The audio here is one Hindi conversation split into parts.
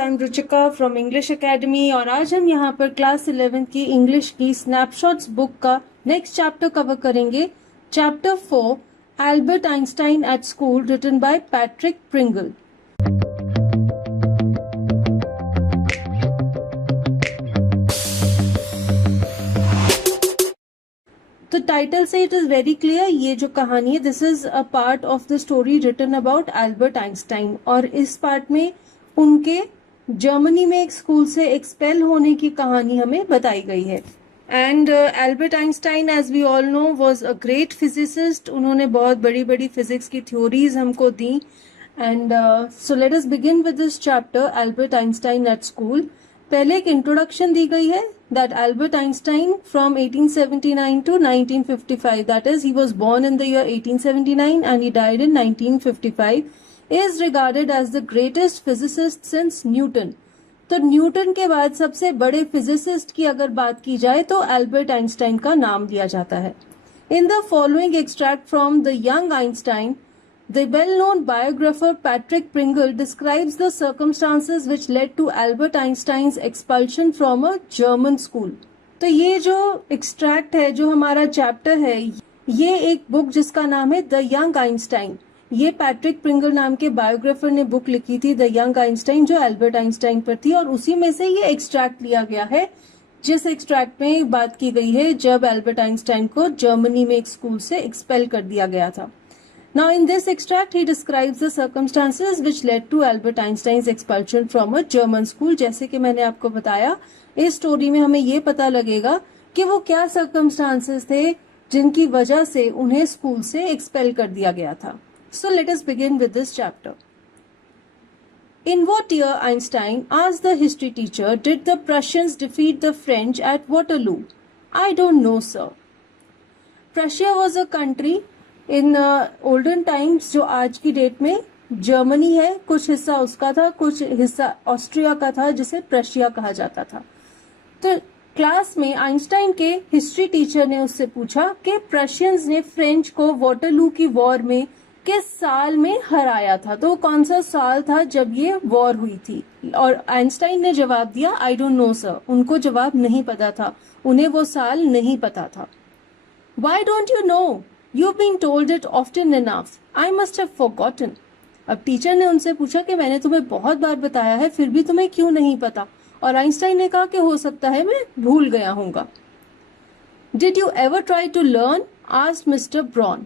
I'm Ruchika from English academy और आज हम यहाँ पर क्लास 11 की इंग्लिश की स्नैपशॉट्स बुक का नेक्स्ट चैप्टर कवर करेंगे। Chapter 4 Albert Einstein at school written by Patrick Pringle. तो टाइटल से इट इज वेरी क्लियर, ये जो कहानी है this is a part of the story written about Albert Einstein और इस पार्ट में उनके जर्मनी में एक स्कूल से एक्सपेल होने की कहानी हमें बताई गई है। And Albert Einstein as we all know was a great physicist. उन्होंने बहुत बड़ी बड़ी फिजिक्स की थ्योरीज हमको दी। And so let us begin with this chapter Albert Einstein at school. पहले एक इंट्रोडक्शन दी गई है that Albert Einstein from 1879 to 1955, that is he was born in the year 1879 and he died in 1955, is regarded as the greatest physicist since Newton. तो न्यूटन के बाद सबसे बड़े फिजिसिस्ट की अगर बात की जाए तो एल्बर्ट आइंस्टाइन का नाम लिया जाता है। In the following extract from the young Einstein, the well-known biographer Patrick Pringle describes the circumstances which led to Albert Einstein's expulsion from a German school. तो ये जो एक्सट्रैक्ट है, जो हमारा चैप्टर है, ये एक बुक जिसका नाम है द यंग आइंस्टाइन। ये पैट्रिक प्रिंगल नाम के बायोग्राफर ने बुक लिखी थी द यंग आइंस्टाइन, जो एल्बर्ट आइंस्टाइन पर थी, और उसी में से ये एक्सट्रैक्ट लिया गया है जिस एक्सट्रैक्ट में बात की गई है जब एल्बर्ट आइंस्टाइन को जर्मनी में एक स्कूल से एक्सपेल कर दिया गया था। Now in this extract he describes the circumstances which led to Albert Einstein's expulsion from a German school। जैसे कि मैंने आपको बताया, इस स्टोरी में हमें ये पता लगेगा कि वो क्या circumstances थे जिनकी वजह से उन्हें स्कूल से एक्सपेल कर दिया गया था। So let us begin with this chapter. In what year, Einstein asked the history teacher, did the Prussians defeat the French at Waterloo? I don't know, sir. Prussia was a country in olden times जो आज की डेट में जर्मनी है, कुछ हिस्सा उसका था, कुछ हिस्सा ऑस्ट्रिया का था जिसे प्रशिया कहा जाता था। तो क्लास में आइंस्टाइन के हिस्ट्री टीचर ने उससे पूछा कि प्रशियंस ने फ्रेंच को वाटरलू की वॉर में किस साल में हराया था, तो कौन सा साल था जब ये वॉर हुई थी। और आइंस्टाइन ने जवाब दिया आई डोंट नो सर। उनको जवाब नहीं पता था, उन्हें वो साल नहीं पता था। Why don't you know? You've been told it often enough. I must have forgotten. अब टीचर ने उनसे पूछा कि मैंने तुम्हें बहुत बार बताया है, फिर भी तुम्हें क्यों नहीं पता। और आइंस्टाइन ने कहा कि हो सकता है मैं भूल गया हूँगा। Did you ever try to learn? asked Mr. Braun.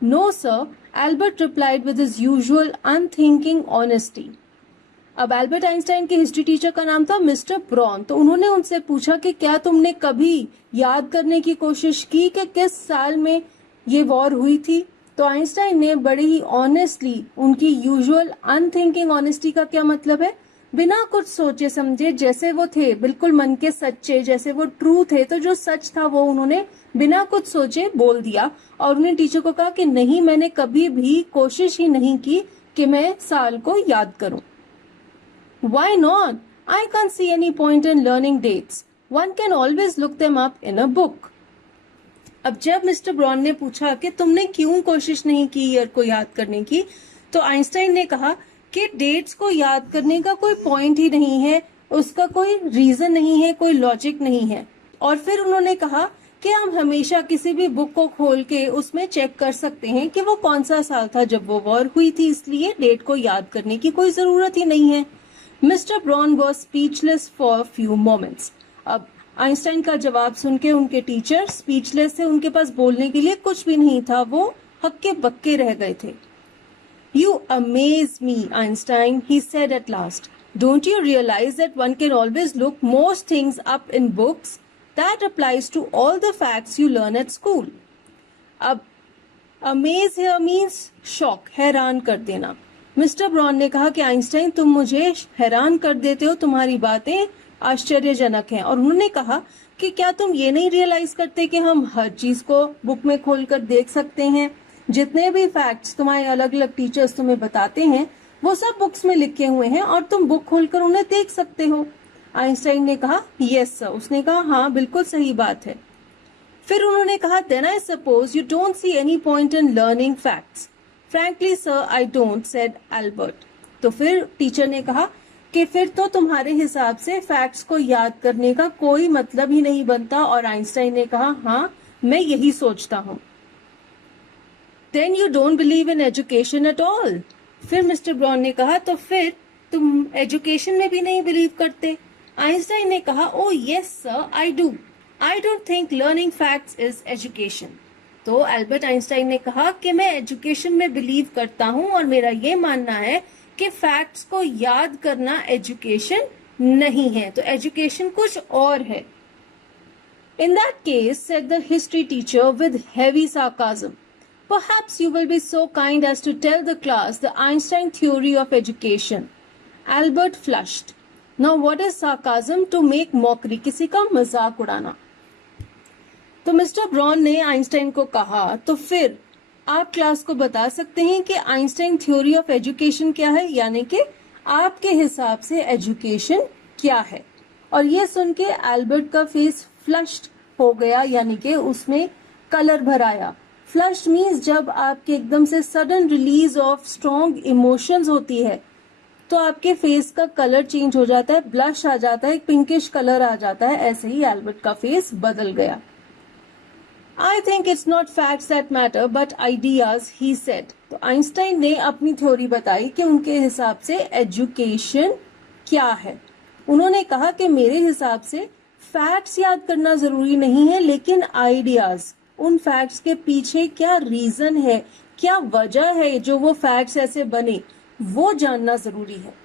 No, sir. Albert replied with his usual unthinking honesty. अब एल्बर्ट आइंस्टाइन के हिस्ट्री टीचर का नाम था मिस्टर ब्रॉन। तो उन्होंने उनसे पूछा कि क्या तुमने कभी याद करने की कोशिश की कि किस साल में ये वॉर हुई थी। तो आइंस्टाइन ने बड़े ही ऑनेस्टली, उनकी यूजुअल अनथिंकिंग ऑनेस्टी का क्या मतलब है, बिना कुछ सोचे समझे, जैसे वो थे बिल्कुल मन के सच्चे, जैसे वो ट्रू थे, तो जो सच था वो उन्होंने बिना कुछ सोचे बोल दिया। और उन्हें टीचर को कहा कि नहीं, मैंने कभी भी कोशिश ही नहीं की कि मैं साल को याद करूं। Why not? I can't see any point in learning dates. One can always look them up in a book. अब जब मिस्टर ब्रॉन ने पूछा कि तुमने क्यों कोशिश नहीं की ईयर को याद करने की, तो आइंस्टाइन ने कहा कि डेट्स को याद करने का कोई पॉइंट ही नहीं है, उसका कोई रीजन नहीं है, कोई लॉजिक नहीं है। और फिर उन्होंने कहा कि हम हमेशा किसी भी बुक को खोल के उसमें चेक कर सकते हैं कि वो कौन सा साल था जब वो वॉर हुई थी, इसलिए डेट को याद करने की कोई जरूरत ही नहीं है। Mister Brown was speechless for few moments. अब आइंस्टाइन का जवाब सुन के उनके टीचर स्पीचलेस थे, उनके पास बोलने के लिए कुछ भी नहीं था, वो हक्के बक्के रह गए थे। You amaze me, Einstein, he said at last. Don't you realize that one can always look most things up in books? That applies to all the facts you learn at school. अब amaze here means shock, हैरान कर देना। मिस्टर ब्रॉन ने कहा कि आइंस्टाइन तुम मुझे हैरान कर देते हो, तुम्हारी बातें आश्चर्यजनक हैं। और उन्होंने कहा कि क्या तुम ये नहीं रियलाइज करते कि हम हर चीज को बुक में खोलकर देख सकते हैं, जितने भी फैक्ट्स तुम्हारे अलग अलग टीचर्स तुम्हें बताते हैं वो सब बुक्स में लिखे हुए हैं और तुम बुक खोलकर उन्हें देख सकते हो। आइंस्टाइन ने कहा यस सर। उसने कहा हाँ बिल्कुल सही बात है। फिर उन्होंने कहा then I suppose you don't see any point in learning facts. Frankly sir I don't, said Albert. तो फिर टीचर ने कहा कि फिर तो तुम्हारे हिसाब से फैक्ट्स को याद करने का कोई मतलब ही नहीं बनता। और आइंस्टाइन ने कहा, हाँ मैं यही सोचता हूँ। Then you don't believe in education at all. फिर मिस्टर ब्राउन ने कहा, तो फिर तुम एजुकेशन में भी नहीं बिलीव करते। आइंस्टाइन ने कहा, ओ yes sir I do. I don't think learning facts is education. तो अल्बर्ट आइंस्टाइन ने कहा कि मैं एजुकेशन में बिलीव करता हूँ और मेरा ये मानना है कि फैक्ट्स को याद करना एजुकेशन नहीं है, तो एजुकेशन कुछ और है। In that case, said the history teacher with heavy sarcasm, perhaps you will be so kind as to tell the class the Einstein theory of education. Albert flushed. Now what is sarcasm? To make mockery, किसी का मजाक उड़ाना। तो मिस्टर ब्राउन ने आइंस्टाइन को कहा, तो फिर आप क्लास को बता सकते हैं कि आइंस्टाइन थ्योरी ऑफ एजुकेशन क्या है, यानी कि आपके हिसाब से एजुकेशन क्या है। और ये सुन के एल्बर्ट का फेस फ्लश्ड हो गया, यानी कि उसमें कलर भर आया। फ्लश्ड मीन्स जब आपके एकदम से sudden release of strong emotions होती है तो आपके फेस का कलर चेंज हो जाता है, ब्लश आ जाता है, एक पिंकिश कलर आ जाता है। ऐसे ही एल्बर्ट का फेस बदल गया। I think it's not facts that matter but ideas, he said. तो आइंस्टाइन ने अपनी थ्योरी बताई कि उनके हिसाब से एजुकेशन क्या है। उन्होंने कहा कि मेरे हिसाब से फैक्ट्स याद करना जरूरी नहीं है, लेकिन आइडियाज, उन फैक्ट्स के पीछे क्या रीजन है, क्या वजह है जो वो फैक्ट्स ऐसे बने, वो जानना जरूरी है।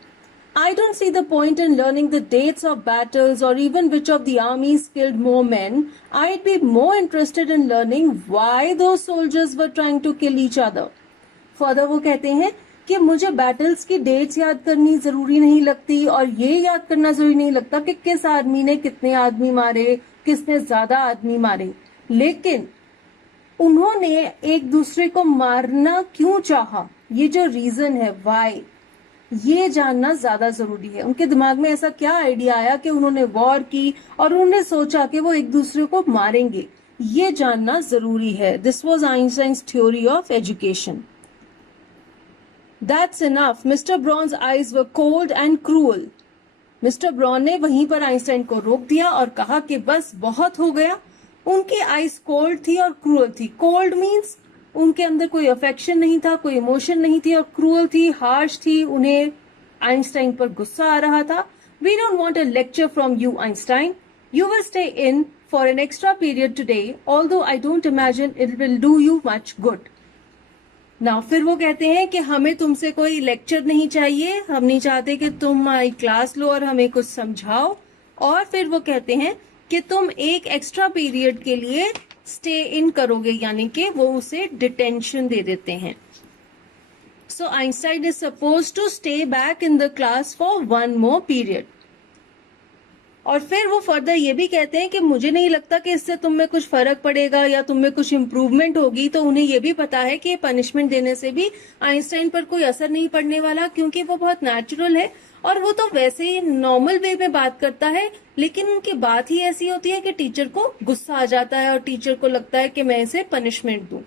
I don't see the point in learning the dates of battles or even which of the armies killed more men. I'd be more interested in learning why those soldiers were trying to kill each other. Further वो कहते हैं कि मुझे बैटल्स की डेट्स याद करनी जरूरी नहीं लगती और ये याद करना जरूरी नहीं लगता कि किस आदमी ने कितने आदमी मारे, किसने ज्यादा आदमी मारे, लेकिन उन्होंने एक दूसरे को मारना क्यों चाहा, ये जो रीजन है वाई, ये जानना ज्यादा जरूरी है। उनके दिमाग में ऐसा क्या आइडिया आया कि उन्होंने वॉर की और उन्होंने सोचा कि वो एक दूसरे को मारेंगे, ये जानना जरूरी है। This was Einstein's theory of education. That's enough. Mister Brown's eyes were cold and cruel. Mister Brown ने वहीं पर आइंस्टाइन को रोक दिया और कहा कि बस बहुत हो गया। उनकी आईज कोल्ड थी और क्रूअल थी। कोल्ड मीन्स उनके अंदर कोई अफेक्शन नहीं था, कोई इमोशन नहीं थी, और क्रूअल थी, हार्श थी, उन्हें आइंस्टाइन पर गुस्सा आ रहा था। We don't want a lecture from you Einstein, you will stay in for an extra period today, although I don't imagine it will do you much good. Now फिर वो कहते हैं कि हमें तुमसे कोई लेक्चर नहीं चाहिए, हम नहीं चाहते कि तुम हमारी क्लास लो और हमें कुछ समझाओ। और फिर वो कहते हैं कि तुम एक एक्स्ट्रा पीरियड के लिए स्टे इन करोगे, यानी कि वो उसे डिटेंशन दे देते हैं। So Einstein is suppose to stay back in the class for one more period. और फिर वो फर्दर ये भी कहते हैं कि मुझे नहीं लगता कि इससे तुम में कुछ फर्क पड़ेगा या तुम में कुछ इम्प्रूवमेंट होगी। तो उन्हें ये भी पता है कि पनिशमेंट देने से भी आइंस्टाइन पर कोई असर नहीं पड़ने वाला, क्योंकि वो बहुत नेचुरल है और वो तो वैसे ही नॉर्मल वे में बात करता है, लेकिन उनकी बात ही ऐसी होती है कि टीचर को गुस्सा आ जाता है और टीचर को लगता है कि मैं इसे पनिशमेंट दूं।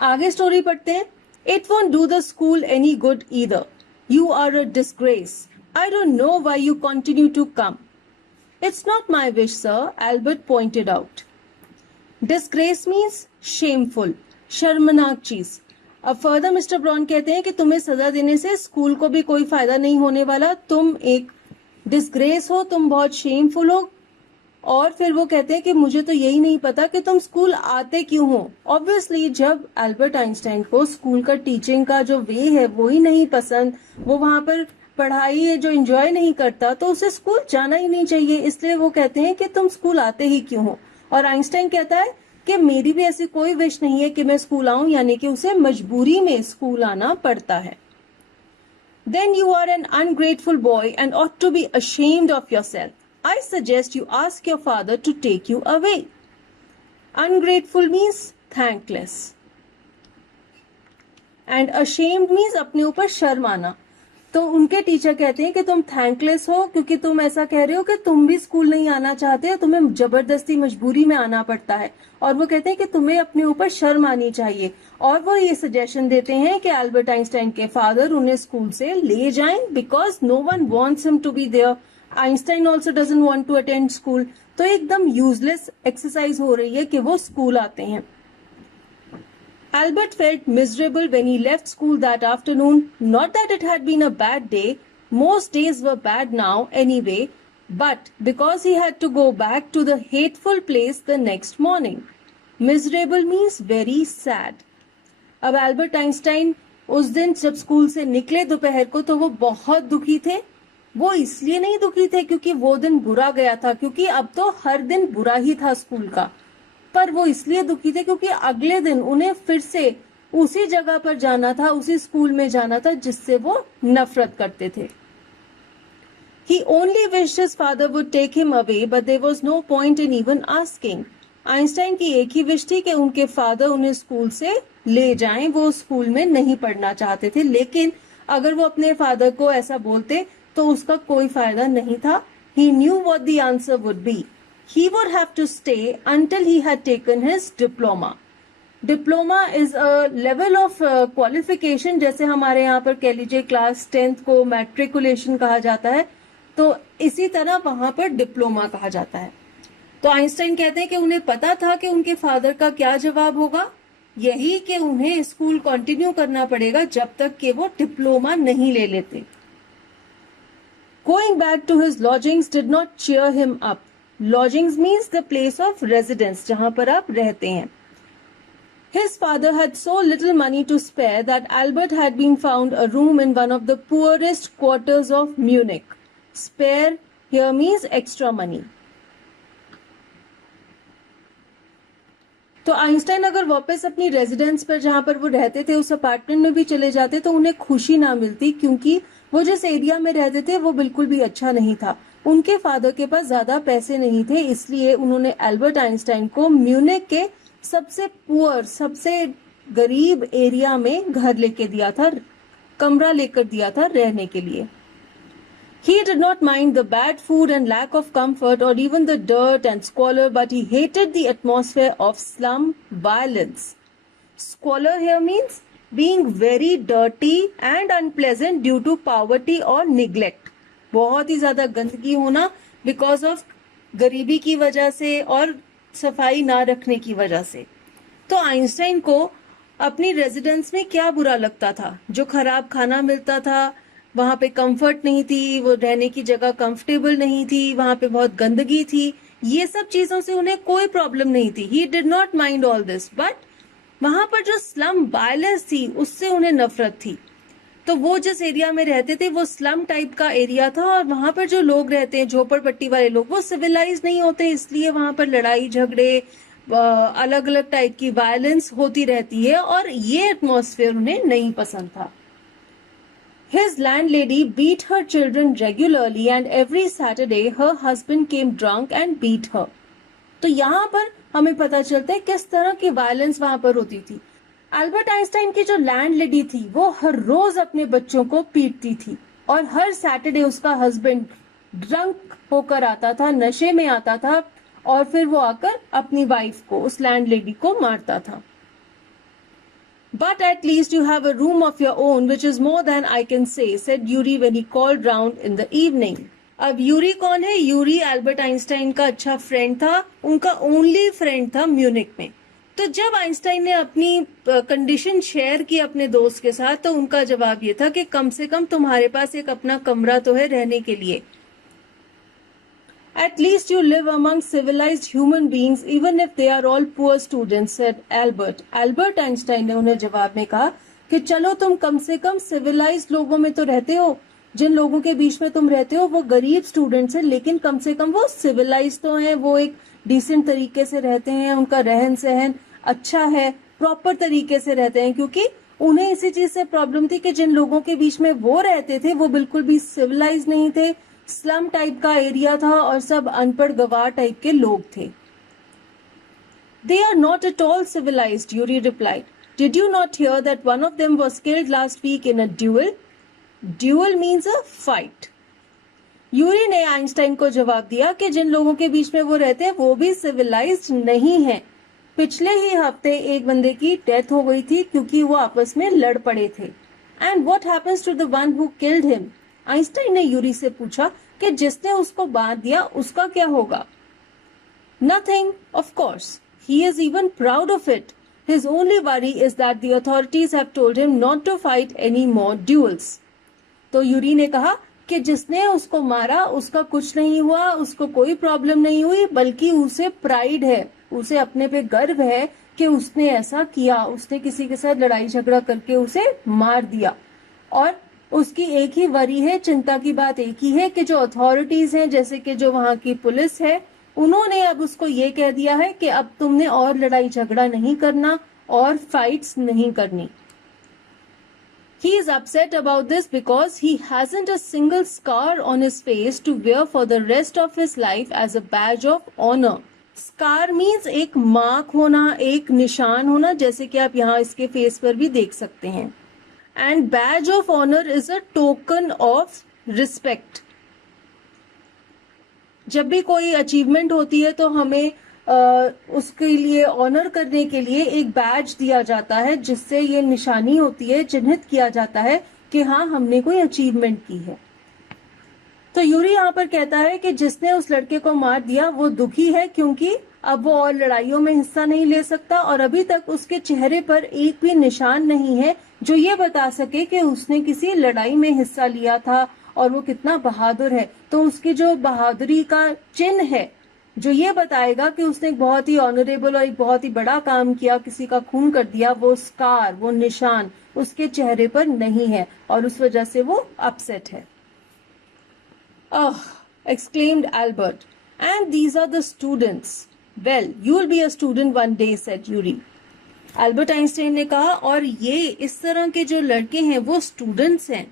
आगे स्टोरी पढ़ते हैं। It won't do the school any good either, you are a disgrace, I don't know why you continue to come. It's not my wish sir, Albert pointed out. Disgrace means shameful, शर्मनाक चीज। अब फर्दर मिस्टर ब्राउन कहते हैं कि तुम्हें सजा देने से स्कूल को भी कोई फायदा नहीं होने वाला, तुम एक डिस्ग्रेस हो, तुम बहुत शेमफुल हो। और फिर वो कहते हैं कि मुझे तो यही नहीं पता कि तुम स्कूल आते क्यों हो। ऑब्वियसली जब एल्बर्ट आइंस्टाइन को स्कूल का टीचिंग का जो वे है वो ही नहीं पसंद, वो वहां पर पढ़ाई है जो एंजॉय नहीं करता, तो उसे स्कूल जाना ही नहीं चाहिए। इसलिए वो कहते हैं कि तुम स्कूल आते ही क्यों हो। और आइंस्टाइन कहता है कि मेरी भी ऐसी कोई विश नहीं है कि मैं स्कूल आऊं, यानी कि उसे मजबूरी में स्कूल आना पड़ता है। Then you are an ungrateful boy and ought to be ashamed of yourself. I suggest you ask your father to take you away. Ungrateful means thankless. And ashamed means अपने ऊपर शर्म आना। तो उनके टीचर कहते हैं कि तुम थैंकलेस हो क्योंकि तुम ऐसा कह रहे हो कि तुम भी स्कूल नहीं आना चाहते हो, तुम्हें जबरदस्ती मजबूरी में आना पड़ता है। और वो कहते हैं कि तुम्हें अपने ऊपर शर्म आनी चाहिए। और वो ये सजेशन देते हैं कि एल्बर्ट आइंस्टाइन के फादर उन्हें स्कूल से ले जाएं because no one wants him to be there. Einstein also doesn't want to attend school. तो एकदम यूजलेस एक्सरसाइज हो रही है कि वो स्कूल आते हैं। Albert felt miserable when he left school that afternoon. Not that it had been a bad day. Most days were bad now anyway. But because he had to go back to the hateful place the next morning. Miserable means very sad. अब एल्बर्ट आइंस्टाइन उस दिन जब स्कूल से निकले दोपहर को तो वो बहुत दुखी थे। वो इसलिए नहीं दुखी थे क्योंकि वो दिन बुरा गया था, क्योंकि अब तो हर दिन बुरा ही था स्कूल का। पर वो इसलिए दुखी थे क्योंकि अगले दिन उन्हें फिर से उसी जगह पर जाना था, उसी स्कूल में जाना था जिससे वो नफरत करते थे। He only wished his father would take him away, but there was no point in even asking. Einstein की एक ही विश थी कि उनके फादर उन्हें स्कूल से ले जाएं। वो स्कूल में नहीं पढ़ना चाहते थे, लेकिन अगर वो अपने फादर को ऐसा बोलते तो उसका कोई फायदा नहीं था। He knew what the answer would be. He would have to stay until he had taken his diploma. Diploma is a level of qualification, जैसे हमारे यहाँ पर कह लीजिए क्लास 10th को मैट्रिकुलेशन कहा जाता है, तो इसी तरह वहां पर डिप्लोमा कहा जाता है। तो आइंस्टाइन कहते हैं कि उन्हें पता था कि उनके फादर का क्या जवाब होगा, यही कि उन्हें स्कूल कंटिन्यू करना पड़ेगा जब तक कि वो डिप्लोमा नहीं ले लेते। Going back to his lodgings did not cheer him up. Lodgings means the place of residence, जहां पर आप रहते हैं। His father had so little money to spare that Albert had been found a room in one of the poorest quarters of Munich. Spare here means extra money. तो आइंस्टाइन अगर वापस अपनी रेजिडेंस पर जहां पर वो रहते थे उस अपार्टमेंट में भी चले जाते तो उन्हें खुशी ना मिलती, क्योंकि वो जिस एरिया में रहते थे वो बिल्कुल भी अच्छा नहीं था। उनके फादर के पास ज्यादा पैसे नहीं थे, इसलिए उन्होंने एल्बर्ट आइंस्टाइन को म्यूनिक के सबसे पुअर, सबसे गरीब एरिया में घर लेके दिया था, कमरा लेकर दिया था रहने के लिए। He did not mind the bad food and lack of comfort or even the dirt and squalor, but he hated the atmosphere of slum violence. Squalor here means being very dirty and unpleasant due to poverty or neglect. बहुत ही ज्यादा गंदगी होना because of गरीबी की वजह से और सफाई ना रखने की वजह से। तो आइंस्टाइन को अपनी रेजिडेंस में क्या बुरा लगता था? जो खराब खाना मिलता था, वहां पे कंफर्ट नहीं थी, वो रहने की जगह कंफर्टेबल नहीं थी, वहां पे बहुत गंदगी थी, ये सब चीजों से उन्हें कोई प्रॉब्लम नहीं थी। He did not mind all this, but वहां पर जो स्लम वायलेंस थी उससे उन्हें नफरत थी। तो वो जिस एरिया में रहते थे वो स्लम टाइप का एरिया था, और वहां पर जो लोग रहते हैं, झोपड़पट्टी वाले लोग, वो सिविलाइज नहीं होते, इसलिए वहां पर लड़ाई झगड़े, अलग अलग टाइप की वायलेंस होती रहती है, और ये एटमॉस्फेयर उन्हें नहीं पसंद था। His landlady beat her children regularly and every Saturday her husband came drunk and beat her. तो यहाँ पर हमें पता चलता है किस तरह की वायलेंस वहां पर होती थी। एल्बर्ट आइंस्टाइन की जो लैंडलेडी थी वो हर रोज अपने बच्चों को पीटती थी, और हर सैटरडे उसका हस्बैंड ड्रंक होकर आता था, नशे में आता था, और फिर वो आकर अपनी वाइफ को, उस लैंडलेडी को मारता था। But at least you have a room of your own, which is more than I can say, said Yuri when he called round in the evening. अब यूरी कौन है? यूरी एल्बर्ट आइंस्टाइन का अच्छा फ्रेंड था, उनका ओनली फ्रेंड था म्यूनिक में। तो जब आइंस्टाइन ने अपनी कंडीशन शेयर की अपने दोस्त के साथ, तो उनका जवाब ये था कि कम से कम तुम्हारे पास एक अपना कमरा तो है रहने के लिए। At least you live among civilized human beings even if they are all poor students, said Albert. Albert Einstein ने उन्हें जवाब में कहा कि चलो तुम कम से कम civilized लोगों में तो रहते हो, जिन लोगों के बीच में तुम रहते हो वो गरीब स्टूडेंट्स हैं, लेकिन कम से कम वो civilized तो हैं, वो एक डिसेंट तरीके से रहते हैं, उनका रहन सहन अच्छा है, प्रॉपर तरीके से रहते हैं, क्योंकि उन्हें इसी चीज से प्रॉब्लम थी कि जिन लोगों के बीच में वो रहते थे वो बिल्कुल भी सिविलाइज नहीं थे, स्लम टाइप का एरिया था और सब अनपढ़ गवार टाइप के लोग थे। They are not at all civilized, Yuri replied. Did you not hear that one of them was killed last week in a duel? Dual means a fight. Yuri ने आइंस्टाइन को जवाब दिया कि जिन लोगों के बीच में वो रहते हैं वो भी सिविलाइज्ड नहीं है। पिछले ही हफ्ते एक बंदे की डेथ हो गई थी क्योंकि वो आपस में लड़ पड़े थे। And what happens to the one who killed him? Einstein ने यूरी से पूछा कि जिसने उसको बांध दिया उसका क्या होगा? Nothing, of course. He is even proud of it. His only worry is that the authorities have told him not to fight any more duels. तो यूरी ने कहा कि जिसने उसको मारा उसका कुछ नहीं हुआ, उसको कोई प्रॉब्लम नहीं हुई, बल्कि उसे प्राइड है, उसे अपने पे गर्व है कि उसने ऐसा किया, उसने किसी के साथ लड़ाई झगड़ा करके उसे मार दिया। और उसकी एक ही वरी है, चिंता की बात एक ही है कि जो अथॉरिटीज हैं, जैसे कि जो वहां की पुलिस है, उन्होंने अब उसको ये कह दिया है कि अब तुमने और लड़ाई झगड़ा नहीं करना और फाइट्स नहीं करनी। He is upset about this because he hasn't a single scar on his face to wear for the rest of his life as a badge of honor. Scar means एक मार्क होना, एक निशान होना, जैसे कि आप यहाँ इसके फेस पर भी देख सकते हैं। And badge of honor is a token of respect. जब भी कोई अचीवमेंट होती है तो हमें उसके लिए ऑनर करने के लिए एक बैज दिया जाता है, जिससे ये निशानी होती है, चिन्हित किया जाता है कि हाँ हमने कोई अचीवमेंट की है। तो यूरी यहाँ पर कहता है कि जिसने उस लड़के को मार दिया वो दुखी है क्योंकि अब वो और लड़ाइयों में हिस्सा नहीं ले सकता और अभी तक उसके चेहरे पर एक भी निशान नहीं है जो ये बता सके कि उसने किसी लड़ाई में हिस्सा लिया था और वो कितना बहादुर है। तो उसकी जो बहादुरी का चिन्ह है जो ये बताएगा कि उसने एक बहुत ही ऑनरेबल और एक बहुत ही बड़ा काम किया, किसी का खून कर दिया, वो स्कार, वो निशान उसके चेहरे पर नहीं है और उस वजह से वो अपसेट है। exclaimed Albert, and these are the students. Well, you'll be a student one day, said Yuri. Albert Einstein ने कहा और ये इस तरह के जो लड़के हैं वो स्टूडेंट्स हैं।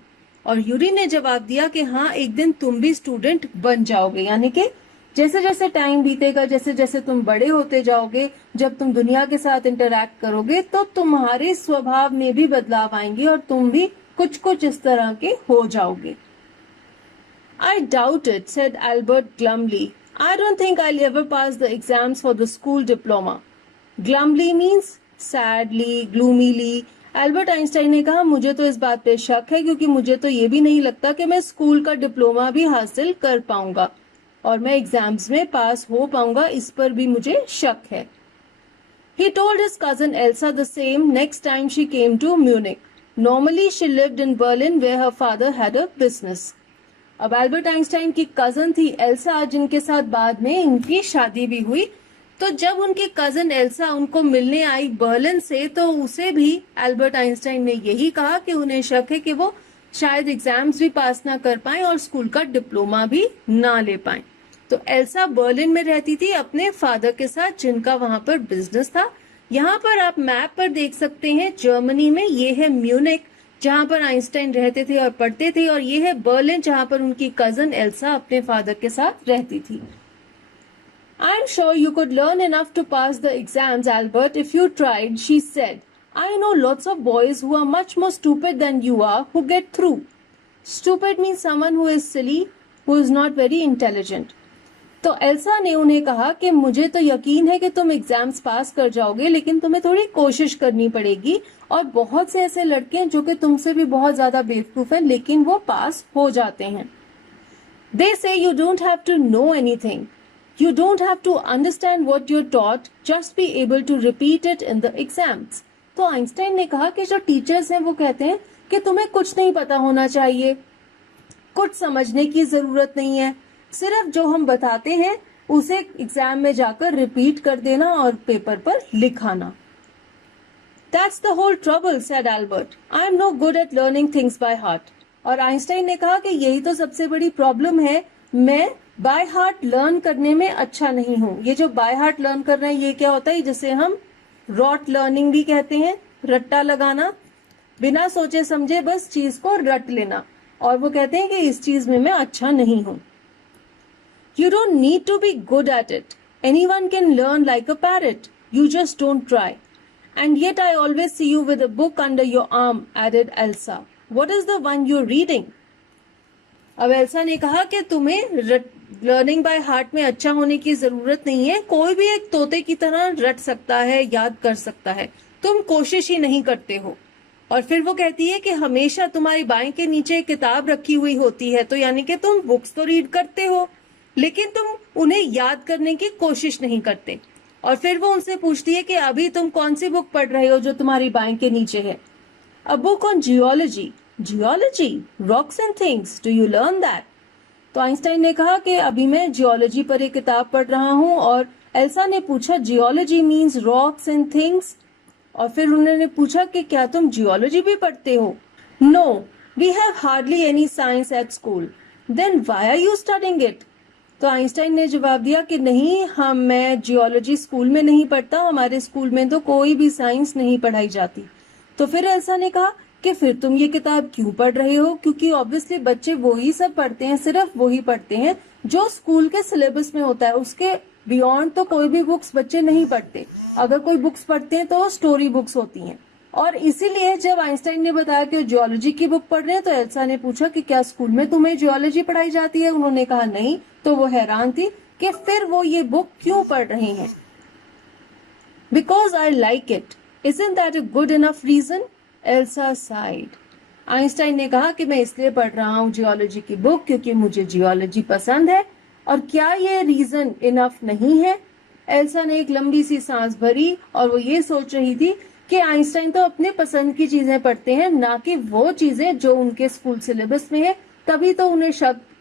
और यूरी ने जवाब दिया कि हाँ एक दिन तुम भी स्टूडेंट बन जाओगे, यानी कि जैसे जैसे टाइम बीतेगा, जैसे जैसे तुम बड़े होते जाओगे, जब तुम दुनिया के साथ इंटरैक्ट करोगे तो तुम्हारे स्वभाव में भी बदलाव आएंगे और तुम भी कुछ कुछ इस तरह के हो जाओगे। I doubt it, said Albert glumly. I don't think I'll ever pass the exams for the school diploma. Glumly means sadly, gloomily. Albert Einstein ने कहा मुझे तो इस बात पे शक है क्योंकि मुझे तो ये भी नहीं लगता कि मैं स्कूल का डिप्लोमा भी हासिल कर पाऊंगा और मैं एग्जाम्स में पास हो पाऊंगा, इस पर भी मुझे शक है। He told his cousin Elsa the same next time she came to Munich. Normally she lived in Berlin where her father had a business. अब एल्बर्ट आइंस्टाइन की कजन थी एल्सा, जिनके साथ बाद में इनकी शादी भी हुई। तो जब उनकी कजन एल्सा उनको मिलने आई बर्लिन से तो उसे भी एल्बर्ट आइंस्टाइन ने यही कहा कि उन्हें शक है कि वो शायद एग्जाम्स भी पास ना कर पाए और स्कूल का डिप्लोमा भी ना ले पाए। तो एल्सा बर्लिन में रहती थी अपने फादर के साथ, जिनका वहां पर बिजनेस था। यहाँ पर आप मैप पर देख सकते हैं जर्मनी में ये है म्यूनिक जहाँ पर आइंस्टाइन रहते थे और पढ़ते थे, और ये है बर्लिन जहाँ पर उनकी कजन एल्सा अपने फादर के साथ रहती थी। I'm sure you could learn enough to pass the exams, Albert, if you tried, she said. I know lots of boys who are much more stupid than you are who get through. Stupid means someone who is silly, who is not very intelligent. तो एल्सा ने उन्हें कहा कि मुझे तो यकीन है कि तुम एग्जाम्स पास कर जाओगे, लेकिन तुम्हें थोड़ी कोशिश करनी पड़ेगी और बहुत से ऐसे लड़के हैं जो कि तुमसे भी बहुत ज्यादा बेवकूफ हैं लेकिन वो पास हो जाते हैं। They say you don't have to know anything. You don't have to understand what you're taught, just be able to repeat it in the exams. तो आइंस्टाइन ने कहा कि जो टीचर्स हैं वो कहते हैं कि तुम्हें कुछ नहीं पता होना चाहिए, कुछ समझने की जरूरत नहीं है, सिर्फ जो हम बताते हैं उसे एग्जाम में जाकर रिपीट कर देना और पेपर पर लिखाना। That's the whole trouble, said Albert. I am no good at learning things by heart. और आइंस्टाइन ने कहा कि यही तो सबसे बड़ी प्रॉब्लम है, मैं बाय हार्ट लर्न करने में अच्छा नहीं हूँ। ये जो बाय हार्ट लर्न करना है ये क्या होता है, जिसे हम रॉट लर्निंग भी कहते हैं, रट्टा लगाना, बिना सोचे समझे बस चीज को रट लेना, और वो कहते हैं कि इस चीज में मैं अच्छा नहीं हूँ। You don't need to be good at it. Anyone can learn like a parrot. You just don't try. And yet I always see you with a book under your arm, added Elsa. What is the one you're reading? अब एल्सा ने कहा कि तुम्हें लर्निंग बाय हार्ट में अच्छा होने की जरूरत नहीं है, कोई भी एक तोते की तरह रट सकता है, याद कर सकता है, तुम कोशिश ही नहीं करते हो। और फिर वो कहती है कि हमेशा तुम्हारी बाएं के नीचे एक किताब रखी हुई होती है, तो यानी कि तुम बुक्स तो रीड करते हो लेकिन तुम उन्हें याद करने की कोशिश नहीं करते। और फिर वो उनसे पूछती है कि अभी तुम कौन सी बुक पढ़ रहे हो जो तुम्हारी बाएं के नीचे है। A book on geology. Geology, rocks and things, do you learn that? तो आइंस्टाइन ने कहा कि अभी मैं जियोलॉजी पर एक किताब पढ़ रहा हूँ। और एल्सा ने पूछा geology means rocks and things? और फिर उन्होंने पूछा कि क्या तुम जियोलॉजी भी पढ़ते हो? No, we have hardly any science at school. Then why are you studying it? तो आइंस्टाइन ने जवाब दिया कि नहीं, मैं जियोलॉजी स्कूल में नहीं पढ़ता, हमारे स्कूल में तो कोई भी साइंस नहीं पढ़ाई जाती। तो फिर एल्सा ने कहा कि फिर तुम ये किताब क्यों पढ़ रहे हो? क्योंकि ऑब्वियसली बच्चे वही सब पढ़ते हैं, सिर्फ वही पढ़ते हैं जो स्कूल के सिलेबस में होता है, उसके बियॉन्ड तो कोई भी बुक्स बच्चे नहीं पढ़ते। अगर कोई बुक्स पढ़ते हैं तो स्टोरी बुक्स होती हैं। और इसीलिए जब आइंस्टाइन ने बताया कि जियोलॉजी की बुक पढ़ रहे हैं तो एल्सा ने पूछा कि क्या स्कूल में तुम्हें जियोलॉजी पढ़ाई जाती है? उन्होंने कहा नहीं। तो वो हैरान थी कि फिर वो ये बुक क्यों पढ़ रहे हैं। Because I like it, isn't that a good enough reason? Elsa said. Einstein ने कहा कि मैं इसलिए पढ़ रहा हूँ जियोलॉजी की बुक क्योंकि मुझे जियोलॉजी पसंद है। और क्या ये रीजन इनफ नहीं है? एल्सा ने एक लंबी सी सांस भरी और वो ये सोच रही थी कि आइंस्टाइन तो अपने पसंद की चीजें पढ़ते हैं, ना कि वो चीजें जो उनके स्कूल सिलेबस में है।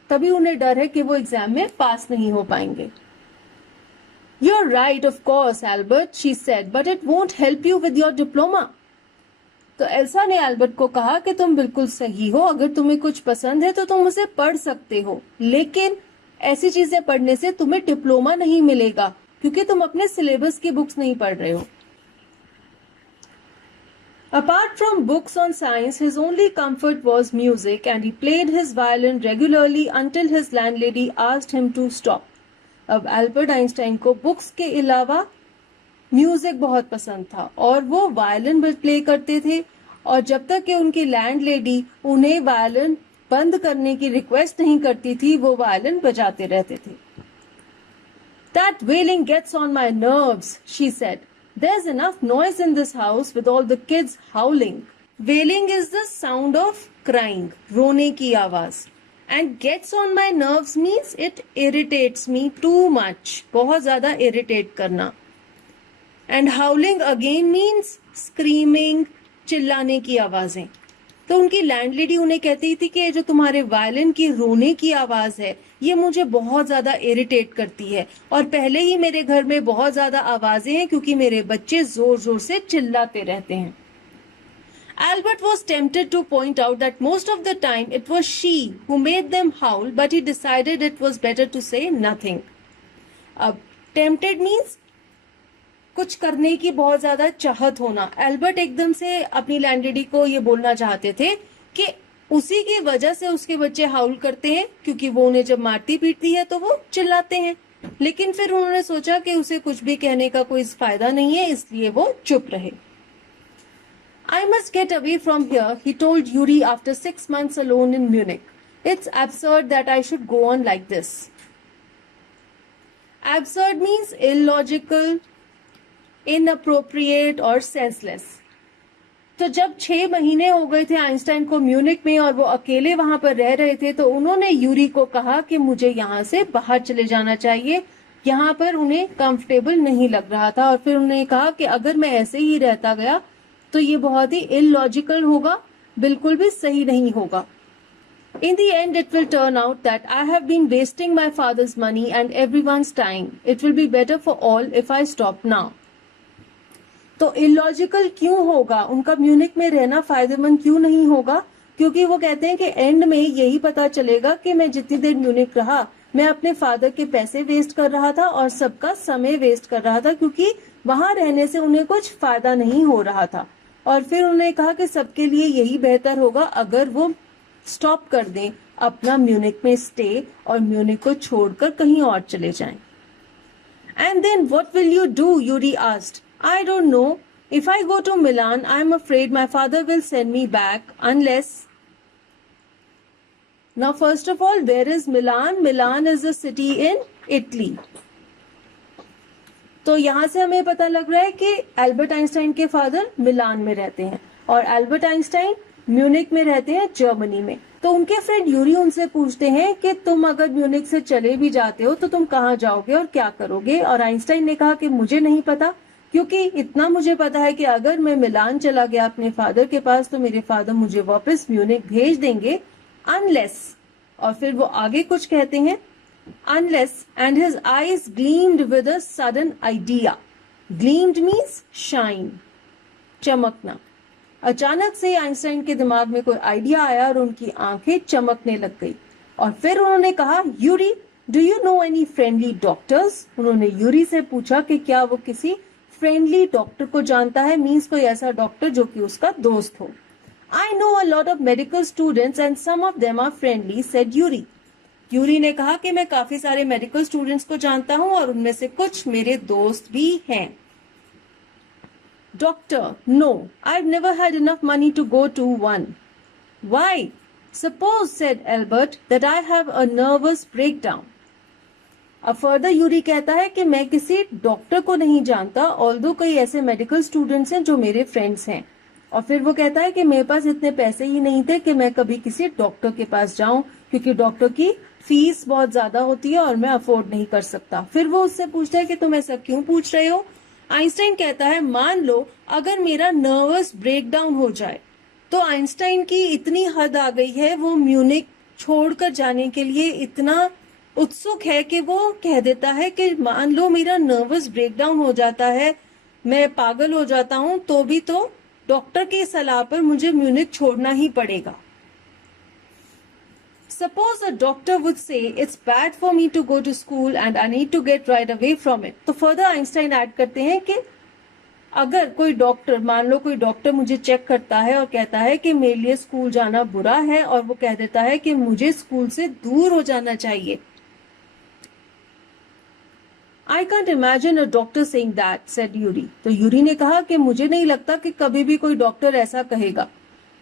तभी उन्हें डर है कि वो एग्जाम में पास नहीं हो पाएंगे। You're right, of course, Albert, she said, but it won't help you with your diploma. तो एल्सा ने एल्बर्ट को कहा कि तुम बिल्कुल सही हो, अगर तुम्हें कुछ पसंद है तो तुम उसे पढ़ सकते हो, लेकिन ऐसी चीजें पढ़ने से तुम्हें डिप्लोमा नहीं मिलेगा क्योंकि तुम अपने सिलेबस की बुक्स नहीं पढ़ रहे हो। Apart from books on science, his only comfort was music, and he played his violin regularly until his landlady asked him to stop. अब एल्बर्ट आइंस्टाइन को बुक्स के अलावा म्यूजिक बहुत पसंद था और वो वायलिन प्ले करते थे, और जब तक कि उनकी लैंडलेडी उन्हें वायलिन बंद करने की रिक्वेस्ट नहीं करती थी वो वायलिन बजाते रहते थे। That wailing gets on my nerves, she said. There's enough noise in this house with all the kids howling. Wailing is the sound of crying, रोने की आवाज. And gets on my nerves means it irritates me too much, बहुत ज्यादा irritate करना. And howling again means screaming, चिल्लाने की आवाजें। तो उनकी लैंडलेडी उन्हें कहती थी कि ये जो तुम्हारे वायलिन की रोने की आवाज है ये मुझे बहुत ज्यादा इरिटेट करती है, और पहले ही मेरे घर में बहुत ज्यादा आवाजें हैं क्योंकि मेरे बच्चे जोर जोर से चिल्लाते रहते हैं। Albert was tempted to point out that most of the time it was she who made them howl, but he decided it was better to say nothing. अब tempted means कुछ करने की बहुत ज्यादा चाहत होना। एल्बर्ट एकदम से अपनी लैंडलेडी को ये बोलना चाहते थे कि उसी की वजह से उसके बच्चे हाउल करते हैं क्योंकि वो उन्हें जब मारती पीटती है तो वो चिल्लाते हैं, लेकिन फिर उन्होंने सोचा कि उसे कुछ भी कहने का कोई फायदा नहीं है, इसलिए वो चुप रहे। I must get away from here, he told Yuri after 6 months alone in Munich. It's absurd that I should go on like this. Absurd means illogical, inappropriate और senseless. तो जब 6 महीने हो गए थे आइंस्टाइन को म्यूनिक में और वो अकेले वहां पर रह रहे थे तो उन्होंने यूरी को कहा कि मुझे यहाँ से बाहर चले जाना चाहिए, यहाँ पर उन्हें कंफर्टेबल नहीं लग रहा था। और फिर उन्होंने कहा कि अगर मैं ऐसे ही रहता गया तो ये बहुत ही इलॉजिकल होगा, बिल्कुल भी सही नहीं होगा। In the end, it will turn out that I have been wasting my father's money and everyone's time. It will be better for all if I stop now. तो इलॉजिकल क्यों होगा, उनका म्यूनिक में रहना फायदेमंद क्यों नहीं होगा? क्योंकि वो कहते हैं कि एंड में यही पता चलेगा कि मैं जितनी देर म्यूनिक रहा मैं अपने फादर के पैसे वेस्ट कर रहा था और सबका समय वेस्ट कर रहा था, क्योंकि वहां रहने से उन्हें कुछ फायदा नहीं हो रहा था। और फिर उन्होंने कहा कि सबके लिए यही बेहतर होगा अगर वो स्टॉप कर दें अपना म्यूनिक में स्टे और म्यूनिक को छोड़कर कहीं और चले जाएं। And then what will you do? Yuri asked. I don't know. If I go to Milan, I'm afraid my father will send me back unless Now, first of all, where is Milan? Milan is a city in Italy. तो यहाँ से हमें पता लग रहा है कि एल्बर्ट आइंस्टाइन के फादर मिलान में रहते हैं और एल्बर्ट आइंस्टाइन म्यूनिक में रहते हैं, जर्मनी में। तो उनके फ्रेंड यूरी उनसे पूछते हैं कि तुम अगर म्यूनिक से चले भी जाते हो तो तुम कहाँ जाओगे और क्या करोगे? और आइंस्टाइन ने कहा कि मुझे नहीं पता, क्योंकि इतना मुझे पता है कि अगर मैं मिलान चला गया अपने फादर के पास तो मेरे फादर मुझे वापस म्यूनिक भेज देंगे, अनलेस, और फिर वो आगे कुछ कहते हैं, unless, and his eyes gleamed with a sudden idea. Gleamed means shine, चमकना। अचानक से आइंस्टाइन के दिमाग में कोई आइडिया आया और उनकी आंखें चमकने लग गई। और फिर उन्होंने कहा, Yuri, do you know any friendly doctors? उन्होंने यूरी से पूछा कि क्या वो किसी फ्रेंडली डॉक्टर को जानता है, मीन्स कोई ऐसा डॉक्टर जो कि उसका दोस्त हो। I know a lot of medical students and some of them are friendly, said Yuri. Yuri ने कहा कि मैं काफी सारे मेडिकल स्टूडेंट्स को जानता हूं और उनमें से कुछ मेरे दोस्त भी हैं। Doctor, no, I've never had enough money to go to one. Why? Suppose, said Albert, that I have a nervous breakdown. अब फर्दर यूरी कहता है कि मैं किसी डॉक्टर को नहीं जानता, ऑल्दो कई ऐसे मेडिकल स्टूडेंट्स हैं जो मेरे फ्रेंड्स हैं। और फिर वो कहता है कि मेरे पास इतने पैसे ही नहीं थे कि मैं कभी किसी डॉक्टर के पास जाऊं, क्योंकि डॉक्टर की फीस बहुत ज्यादा होती है और मैं अफोर्ड नहीं कर सकता। फिर वो उससे पूछता है कि तुम ऐसा क्यों पूछ रहे हो? आइंस्टाइन कहता है, मान लो अगर मेरा नर्वस ब्रेकडाउन हो जाए। तो आइंस्टाइन की इतनी हद आ गई है, वो म्यूनिक छोड़कर जाने के लिए इतना उत्सुक है कि वो कह देता है कि मान लो मेरा नर्वस ब्रेकडाउन हो जाता है, मैं पागल हो जाता हूं, तो भी तो डॉक्टर की सलाह पर मुझे म्यूनिक छोड़ना ही पड़ेगा। Suppose a doctor would say it's bad for me to go to school and I need to get right away from it. तो फर्दर आइंस्टाइन ऐड करते हैं कि अगर कोई डॉक्टर, मान लो कोई डॉक्टर मुझे चेक करता है और कहता है कि मेरे लिए स्कूल जाना बुरा है और वो कह देता है कि मुझे स्कूल से दूर हो जाना चाहिए। I can't imagine a doctor saying that, said Yuri. तो यूरी ने कहा कि मुझे नहीं लगता कि कभी भी कोई डॉक्टर ऐसा कहेगा।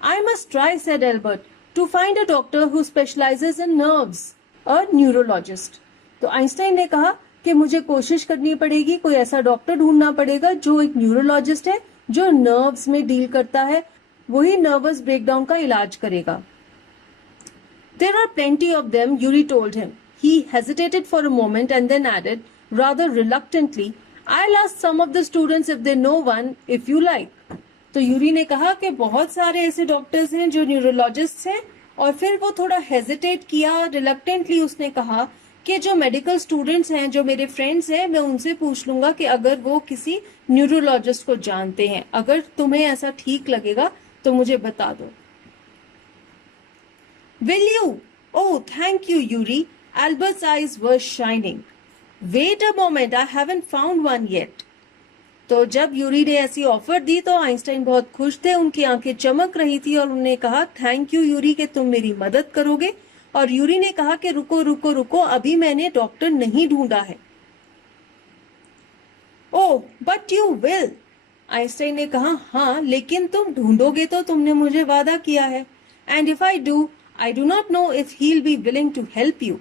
I must try, said Albert, to find a doctor who specializes in nerves, a neurologist. तो आइंस्टाइन ने कहा कि मुझे कोशिश करनी पड़ेगी, कोई ऐसा डॉक्टर ढूंढना पड़ेगा जो एक न्यूरोलॉजिस्ट है, जो नर्व्स में डील करता है, वही नर्वस ब्रेकडाउन का इलाज करेगा। There are plenty of them, Yuri told him. He hesitated for a moment and then added, rather reluctantly, I'll ask some of the students if they know one, if you like. तो यूरी ने कहा कि बहुत सारे ऐसे डॉक्टर्स हैं जो न्यूरोलॉजिस्ट हैं, और फिर वो थोड़ा हेजिटेट किया, रिलक्टेंटली उसने कहा कि जो मेडिकल स्टूडेंट्स हैं, जो मेरे फ्रेंड्स हैं, मैं उनसे पूछ लूंगा कि अगर वो किसी न्यूरोलॉजिस्ट को जानते हैं, अगर तुम्हें ऐसा ठीक लगेगा तो मुझे बता दो। Will you? Oh, thank you, Yuri. Albert's eyes were shining. Wait a moment, I haven't found one yet. तो जब यूरी ने ऐसी ऑफर दी तो आइंस्टाइन बहुत खुश थे, उनकी आंखें चमक रही थी और उन्होंने कहा, थैंक यू यूरी कि तुम मेरी मदद करोगे। और यूरी ने कहा कि रुको रुको रुको, अभी मैंने डॉक्टर नहीं ढूंढा है। ओह, बट यू विल। आइंस्टाइन ने कहा, हाँ, लेकिन तुम ढूंढोगे तो, तुमने मुझे वादा किया है। And if I do not know if he will be willing to help you.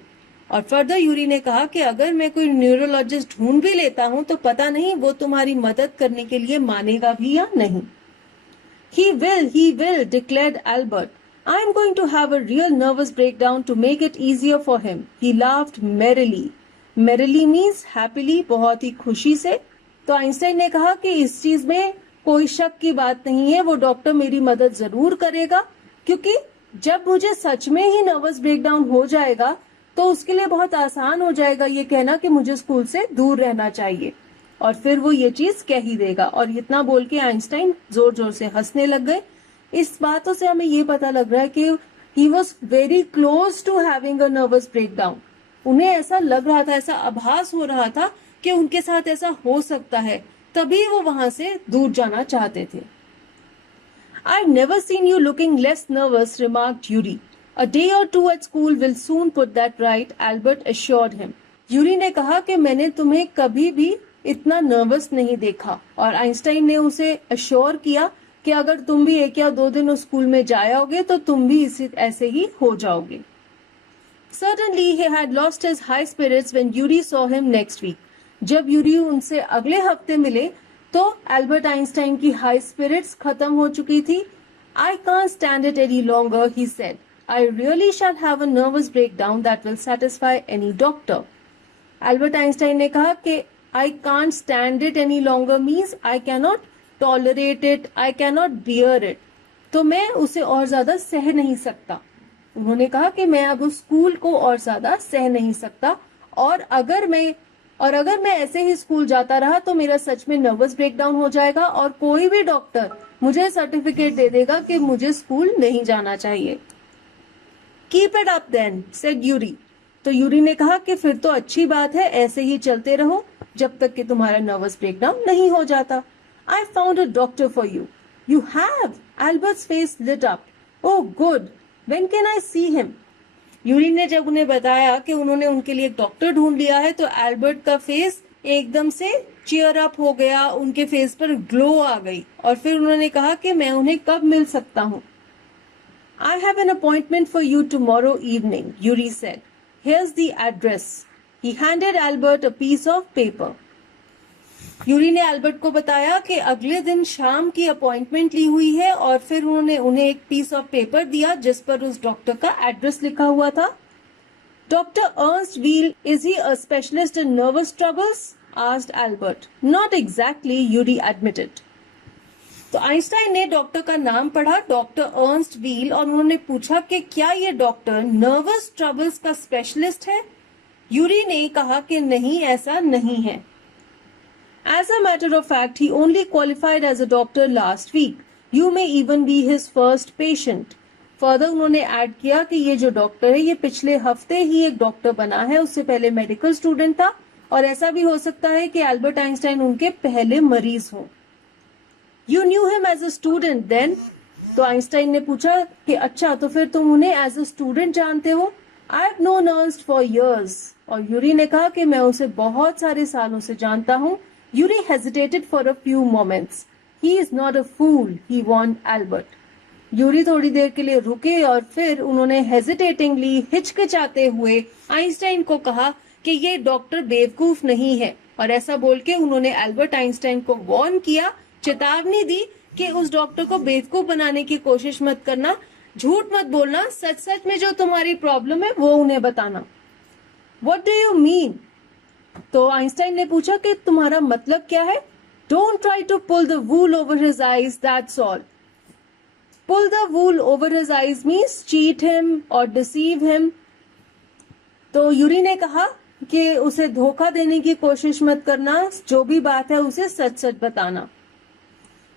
और फर्दर यूरी ने कहा कि अगर मैं कोई न्यूरोलॉजिस्ट ढूंढ भी लेता हूं तो पता नहीं वो तुम्हारी मदद करने के लिए मानेगा भी या नहीं। He will, declared Albert. I am going to have a real nervous breakdown to make it easier for him. He laughed merrily. Merrily means happily, बहुत ही खुशी से। तो आइंस्टाइन ने कहा कि इस चीज में कोई शक की बात नहीं है, वो डॉक्टर मेरी मदद जरूर करेगा, क्योंकि जब मुझे सच में ही नर्वस ब्रेकडाउन हो जाएगा तो उसके लिए बहुत आसान हो जाएगा ये कहना कि मुझे स्कूल से दूर रहना चाहिए, और फिर वो ये चीज कह ही देगा। और इतना बोल के आइंस्टाइन जोर जोर से हंसने लग गए। इस बातों से हमें ये पता लग रहा है कि he was very close to having a nervous breakdown. उन्हें ऐसा लग रहा था, ऐसा आभास हो रहा था कि उनके साथ ऐसा हो सकता है, तभी वो वहां से दूर जाना चाहते थे। I've never seen you looking less nervous, remarked Yuri. A day or two at school will soon put that right, Albert assured him. Yuri ने कहा कि मैंने तुम्हें कभी भी इतना नर्वस नहीं देखा, और आइंस्टाइन ने उसे अश्योर किया कि अगर तुम भी 1 या 2 दिन उस स्कूल में जाओगे तो तुम भी इसी ऐसे ही हो जाओगे। Certainly he had lost his high spirits when Yuri saw him next week. जब यूरी उनसे अगले हफ्ते मिले तो एल्बर्ट आइंस्टाइन की हाई स्पिरिट्स खत्म हो चुकी थी. I can't stand it any longer, he said. I really shall have a nervous breakdown that will satisfy any doctor. Albert Einstein ने कहा कि I can't stand it any longer means I cannot tolerate it, I cannot bear it. तो मैं उसे और ज्यादा सह नहीं सकता. उन्होंने कहा कि मैं अब उस स्कूल को और ज्यादा सह नहीं सकता और अगर मैं ऐसे ही स्कूल जाता रहा तो मेरा सच में नर्वस ब्रेकडाउन हो जाएगा और कोई भी डॉक्टर मुझे सर्टिफिकेट दे देगा कि मुझे स्कूल नहीं जाना चाहिए. Keep it up then, said Yuri. तो यूरी ने कहा कि फिर तो अच्छी बात है, ऐसे ही चलते रहो जब तक कि तुम्हारा नर्वस ब्रेकडाउन नहीं हो जाता. I found a doctor for you. You have? Albert's face lit up. Oh, good. When can I see him? Yuri ने जब उन्हें बताया कि उन्होंने उनके लिए एक डॉक्टर ढूंढ लिया है तो एल्बर्ट का फेस एकदम से चीयर अप हो गया, उनके फेस पर ग्लो आ गई और फिर उन्होंने कहा कि मैं उन्हें कब मिल सकता हूँ. I have an appointment for you tomorrow evening, Yuri said. Here's the address. He handed Albert a piece of paper. Yuri ने एल्बर्ट को बताया कि अगले दिन शाम की अपॉइंटमेंट ली हुई है और फिर उन्होंने उन्हें एक पीस ऑफ पेपर दिया जिस पर उस डॉक्टर का एड्रेस लिखा हुआ था. Doctor Ernst wheel, is he a specialist in nervous troubles? Asked Albert. Not exactly, Yuri admitted. तो आइंस्टाइन ने डॉक्टर का नाम पढ़ा, डॉक्टर अर्न्स्ट व्हील, और उन्होंने पूछा कि क्या ये डॉक्टर नर्वस ट्रबल्स का स्पेशलिस्ट है? यूरी ने कहा कि नहीं, ऐसा नहीं है. As a matter of fact, he only qualified as a doctor last week. You may even be his first patient. Further, उन्होंने ऐड किया कि ये जो डॉक्टर है ये पिछले हफ्ते ही एक डॉक्टर बना है, उससे पहले मेडिकल स्टूडेंट था और ऐसा भी हो सकता है कि एल्बर्ट आइंस्टाइन उनके पहले मरीज हो. You knew him as a student then? तो आइंस्टाइन ने पूछा कि अच्छा, तो फिर तुम उन्हें एज अ स्टूडेंट जानते हो? I've known Ernst for years. और यूरी ने कहा कि मैं उसे बहुत सारे सालों से जानता हूँ. Yuri hesitated for a few moments. He is not a fool, he warned Albert. Yuri थोड़ी देर के लिए रुके और फिर उन्होंने हेजिटेटिंगली, हिचकिचाते हुए आइंस्टाइन को कहा कि ये डॉक्टर बेवकूफ नहीं है और ऐसा बोल के उन्होंने एल्बर्ट आइंस्टाइन को वार्न किया, चेतावनी दी कि उस डॉक्टर को बेवकूफ बनाने की कोशिश मत करना, झूठ मत बोलना, सच सच में जो तुम्हारी प्रॉब्लम है वो उन्हें बताना. What do you mean? तो आइंस्टाइन ने पूछा कि तुम्हारा मतलब क्या है? Don't try to pull the wool over his eyes, that's all. Pull the wool over his eyes means cheat him or deceive him. तो यूरी ने कहा कि उसे धोखा देने की कोशिश मत करना, जो भी बात है उसे सच सच बताना.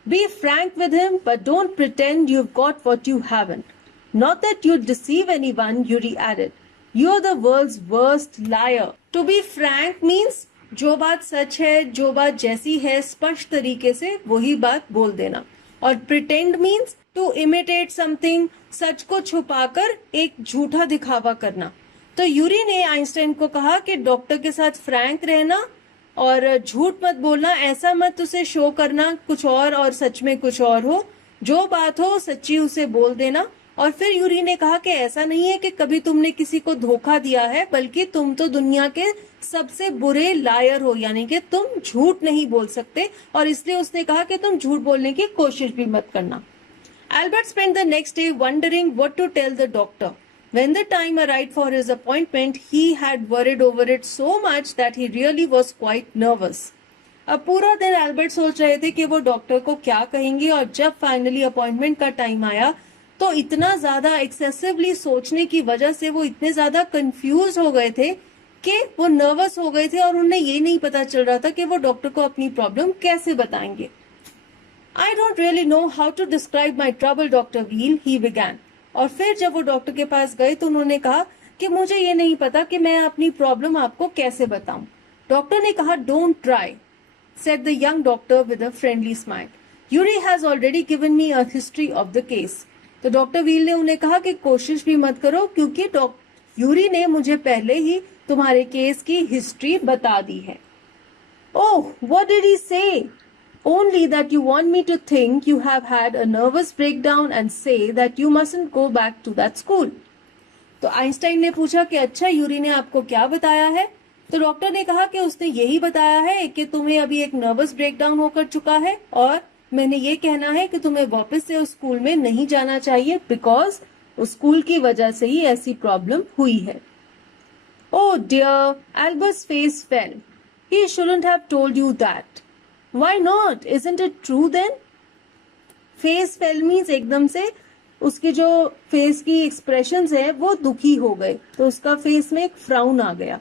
Be frank with him, but don't pretend you've got what you haven't. Not that you deceive anyone, Yuri added. You're the world's worst liar. To be frank means जो बात सच है, जो बात जैसी है, स्पष्ट तरीके से वही बात बोल देना. और pretend means to imitate something, सच को छुपाकर एक झूठा दिखावा करना. तो यूरी ने आइंस्टाइन को कहा कि डॉक्टर के साथ फ्रैंक रहना और झूठ मत बोलना, ऐसा मत उसे शो करना कुछ और सच में कुछ और हो. जो बात हो सच्ची उसे बोल देना. और फिर यूरी ने कहा कि ऐसा नहीं है कि कभी तुमने किसी को धोखा दिया है, बल्कि तुम तो दुनिया के सबसे बुरे लायर हो, यानी कि तुम झूठ नहीं बोल सकते, और इसलिए उसने कहा कि तुम झूठ बोलने की कोशिश भी मत करना. Albert spent the next day wondering what to tell the doctor. When the time arrived for his appointment, he had worried over it so much that he really was quite nervous. अब पूरा दिन एल्बर्ट सोच रहे थे कि वो डॉक्टर को क्या कहेंगे, और जब फाइनली अपॉइंटमेंट का टाइम आया तो इतना ज्यादा एक्सेसिवली सोचने की वजह से वो इतने ज्यादा कंफ्यूज हो गए थे कि वो नर्वस हो गए थे और उन्हें ये नहीं पता चल रहा था कि वो डॉक्टर को अपनी प्रॉब्लम कैसे बताएंगे. I don't really know how to describe my trouble, Dr. Wheel, he began. और फिर जब वो डॉक्टर के पास गए तो उन्होंने कहा कि मुझे ये नहीं पता कि मैं अपनी प्रॉब्लम आपको कैसे बताऊं. डॉक्टर ने कहा, Don't try, said the young doctor with a friendly smile. Yuri has already given me a history of the case. तो डॉक्टर व्हील ने उन्हें कहा कि कोशिश भी मत करो, क्योंकि यूरी ने मुझे पहले ही तुम्हारे केस की हिस्ट्री बता दी है. ओह, व्हाट डिड ही से? Only that you want me to think you have had a nervous breakdown and say that you mustn't go back to that school. तो आइंस्टाइन ने पूछा कि अच्छा यूरी ने आपको क्या बताया है? तो डॉक्टर ने कहा कि उसने यही बताया है कि तुम्हें अभी एक नर्वस ब्रेकडाउन होकर चुका है और मैंने ये कहना है कि तुम्हें वापस से उस स्कूल में नहीं जाना चाहिए बिकॉज उस स्कूल की वजह से ही ऐसी प्रॉब्लम हुई है। Oh dear, Albert's face fell. He shouldn't have told you that. Why not? Isn't it true then? Face fell means एकदम से उसके जो फेस की एक्सप्रेशंस है वो दुखी हो गए, तो उसका फेस में एक फ्राउन आ गया।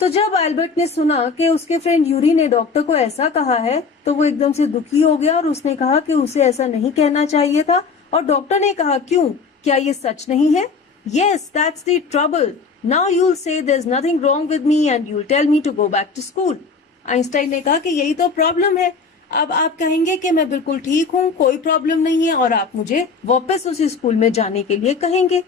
तो जब एल्बर्ट ने सुना कि उसके फ्रेंड यूरी ने डॉक्टर को ऐसा कहा है तो वो एकदम से दुखी हो गया और उसने कहा कि उसे ऐसा नहीं कहना चाहिए था। और डॉक्टर ने कहा क्यों, क्या ये सच नहीं है? Yes, that's the trouble. Now you'll say there's nothing wrong with me and you'll tell me to go back to school. Einstein ने कहा कि यही तो प्रॉब्लम है। अब आप कहेंगे कि मैं बिल्कुल ठीक हूँ, कोई प्रॉब्लम नहीं है और आप मुझे वापस उसी स्कूल में जाने के लिए कहेंगे।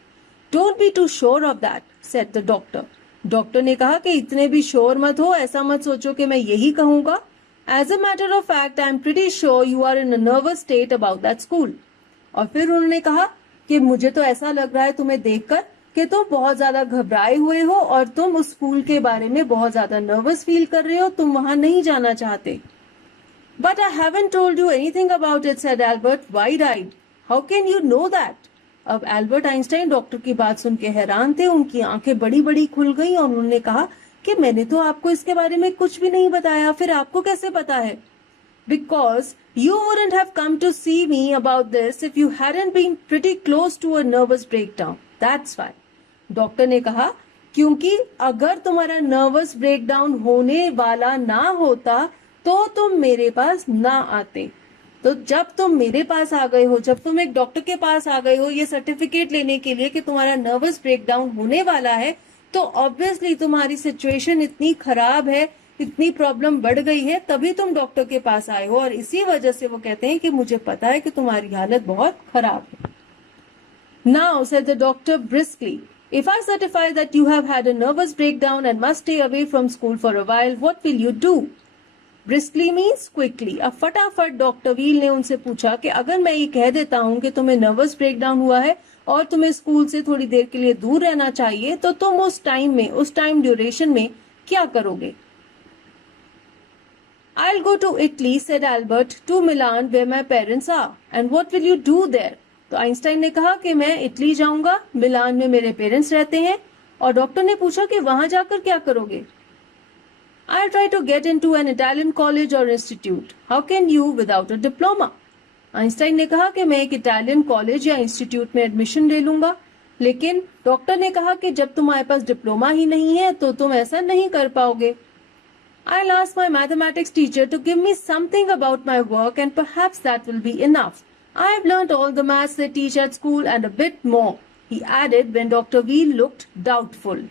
Don't be too sure of that, said the doctor. Doctor ने कहा कि इतने भी श्योर मत हो, ऐसा मत सोचो कि मैं यही कहूंगा। As a matter of fact, I'm pretty sure you are in a nervous state about that school. और फिर उन्होंने कहा कि मुझे तो ऐसा लग रहा है तुम्हें देखकर कि तुम बहुत ज्यादा घबराए हुए हो और तुम उस स्कूल के बारे में बहुत ज्यादा नर्वस फील कर रहे हो, तुम वहां नहीं जाना चाहते। But I haven't told you anything about it, said Albert, wide-eyed. How can you know that? अब एल्बर्ट आइंस्टाइन डॉक्टर की बात सुन के हैरान थे, उनकी आंखें बड़ी बड़ी खुल गई और उन्होंने कहा कि मैंने तो आपको इसके बारे में कुछ भी नहीं बताया, फिर आपको कैसे पता है? Because you wouldn't have come to see me about this if you hadn't been pretty close to a nervous breakdown. That's why. Doctor ने कहा क्योंकि अगर तुम्हारा नर्वस ब्रेकडाउन होने वाला ना होता तो तुम मेरे पास ना आते। तो जब तुम मेरे पास आ गए हो, जब तुम एक डॉक्टर के पास आ गए हो ये सर्टिफिकेट लेने के लिए कि तुम्हारा नर्वस ब्रेकडाउन होने वाला है, तो ऑब्वियसली तुम्हारी सिचुएशन इतनी खराब है, इतनी प्रॉब्लम बढ़ गई है, तभी तुम डॉक्टर के पास आए हो। और इसी वजह से वो कहते हैं कि मुझे पता है कि तुम्हारी हालत बहुत खराब है। Now, said the doctor briskly, if I certify that you have had a nervous breakdown and must stay away from school for a while, what will you do? Briskly means quickly. अब फटाफट डॉक्टर व्हील ने उनसे पूछा कि अगर मैं ये कह देता हूँ कि तुम्हें नर्वस ब्रेकडाउन हुआ है और तुम्हें स्कूल से थोड़ी देर के लिए दूर रहना चाहिए, तो तुम उस टाइम ड्यूरेशन में क्या करोगे? I'll go to Italy, said Albert, to Milan where my parents are. And what will you do there? तो आइंस्टाइन ने कहा कि मैं इटली जाऊंगा, मिलान में मेरे पेरेंट्स रहते हैं। और डॉक्टर ने पूछा कि वहां जाकर क्या करोगे? I'll try to get into an Italian college or institute. How can you without a diploma? Einstein ने कहा कि मैं एक इटालियन कॉलेज या इंस्टीट्यूट में एडमिशन ले लूंगा, लेकिन डॉक्टर ने कहा कि जब तुम्हारे पास डिप्लोमा ही नहीं है तो तुम ऐसा नहीं कर पाओगे। I'll ask my mathematics teacher to give me something about my work and perhaps that will be enough. I've learnt all the maths they teach at school and a bit more, he added when Dr. Wheel looked doubtful.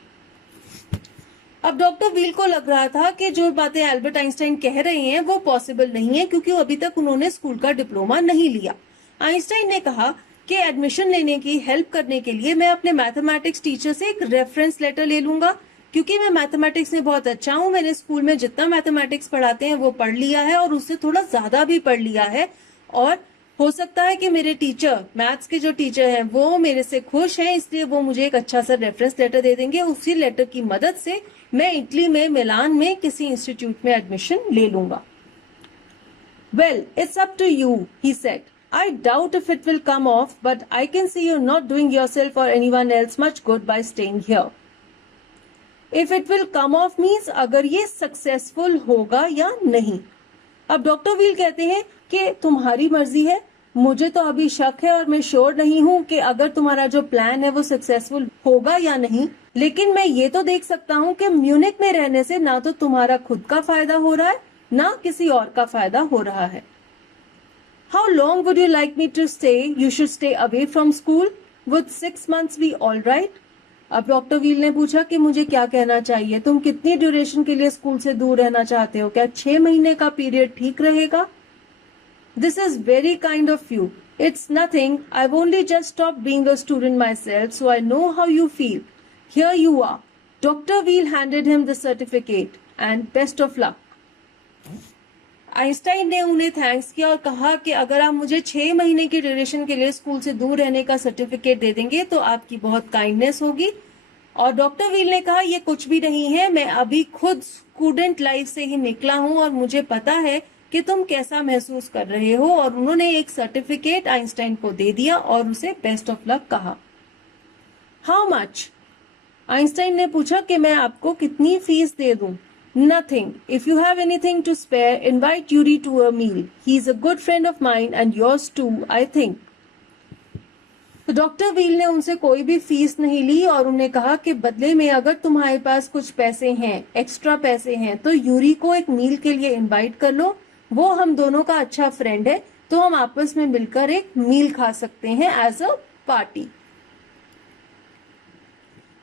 अब डॉक्टर व्हील को लग रहा था कि जो बातें एल्बर्ट आइंस्टाइन कह रहे हैं वो पॉसिबल नहीं है क्योंकि अभी तक उन्होंने स्कूल का डिप्लोमा नहीं लिया। आइंस्टाइन ने कहा कि एडमिशन लेने की हेल्प करने के लिए मैं अपने मैथमेटिक्स टीचर से एक रेफरेंस लेटर ले लूंगा, क्योंकि मैं मैथमेटिक्स में बहुत अच्छा हूँ, मैंने स्कूल में जितना मैथमेटिक्स पढ़ाते हैं वो पढ़ लिया है और उससे थोड़ा ज्यादा भी पढ़ लिया है। और हो सकता है कि मेरे टीचर, मैथ्स के जो टीचर हैं वो मेरे से खुश हैं, इसलिए वो मुझे एक अच्छा सा रेफरेंस लेटर दे देंगे। उसी लेटर की मदद से मैं इटली में मिलान में किसी इंस्टीट्यूट में एडमिशन ले लूंगा। Well, it's up to you, he said. I doubt if it will come off, but I can see you're not doing yourself or anyone else much good by staying here. If it will come off means अगर ये सक्सेसफुल होगा या नहीं। अब डॉक्टर व्हील कहते हैं कि तुम्हारी मर्जी है, मुझे तो अभी शक है और मैं श्योर नहीं हूँ कि अगर तुम्हारा जो प्लान है वो सक्सेसफुल होगा या नहीं, लेकिन मैं ये तो देख सकता हूँ कि म्यूनिक में रहने से ना तो तुम्हारा खुद का फायदा हो रहा है ना किसी और का फायदा हो रहा है। How long would you like me to stay? You should stay away from school. Would 6 months be all right? अब डॉक्टर व्हील ने पूछा कि मुझे क्या कहना चाहिए, तुम कितनी ड्यूरेशन के लिए स्कूल से दूर रहना चाहते हो? क्या 6 महीने का पीरियड ठीक रहेगा? This is very kind of you. It's nothing. I've only just stopped being a student myself, so I know how you feel. Here you are. Dr. Wheel handed him the certificate and best of luck. Einstein ने उन्हें थैंक्स किया और कहा कि अगर आप मुझे 6 महीने की ड्यूरेशन के लिए स्कूल से दूर रहने का सर्टिफिकेट दे देंगे तो आपकी बहुत काइंडनेस होगी। और डॉक्टर व्हील ने कहा ये कुछ भी नहीं है, मैं अभी खुद स्टूडेंट लाइफ से ही निकला हूं और मुझे पता है कि तुम कैसा महसूस कर रहे हो। और उन्होंने एक सर्टिफिकेट आइंस्टाइन को दे दिया और उसे बेस्ट ऑफ लक कहा। How much? आइंस्टाइन ने पूछा कि मैं आपको कितनी फीस दे दूं? Nothing. If you have anything to spare, invite Yuri to a meal. He is a good friend of mine and yours too, I think. तो डॉक्टर व्हील ने उनसे कोई भी फीस नहीं ली और उन्हें कहा कि बदले में अगर तुम्हारे पास कुछ पैसे हैं, एक्स्ट्रा पैसे हैं, तो यूरी को एक मील के लिए इनवाइट कर लो। वो हम दोनों का अच्छा फ्रेंड है, तो हम आपस में मिलकर एक मील खा सकते हैं as a party.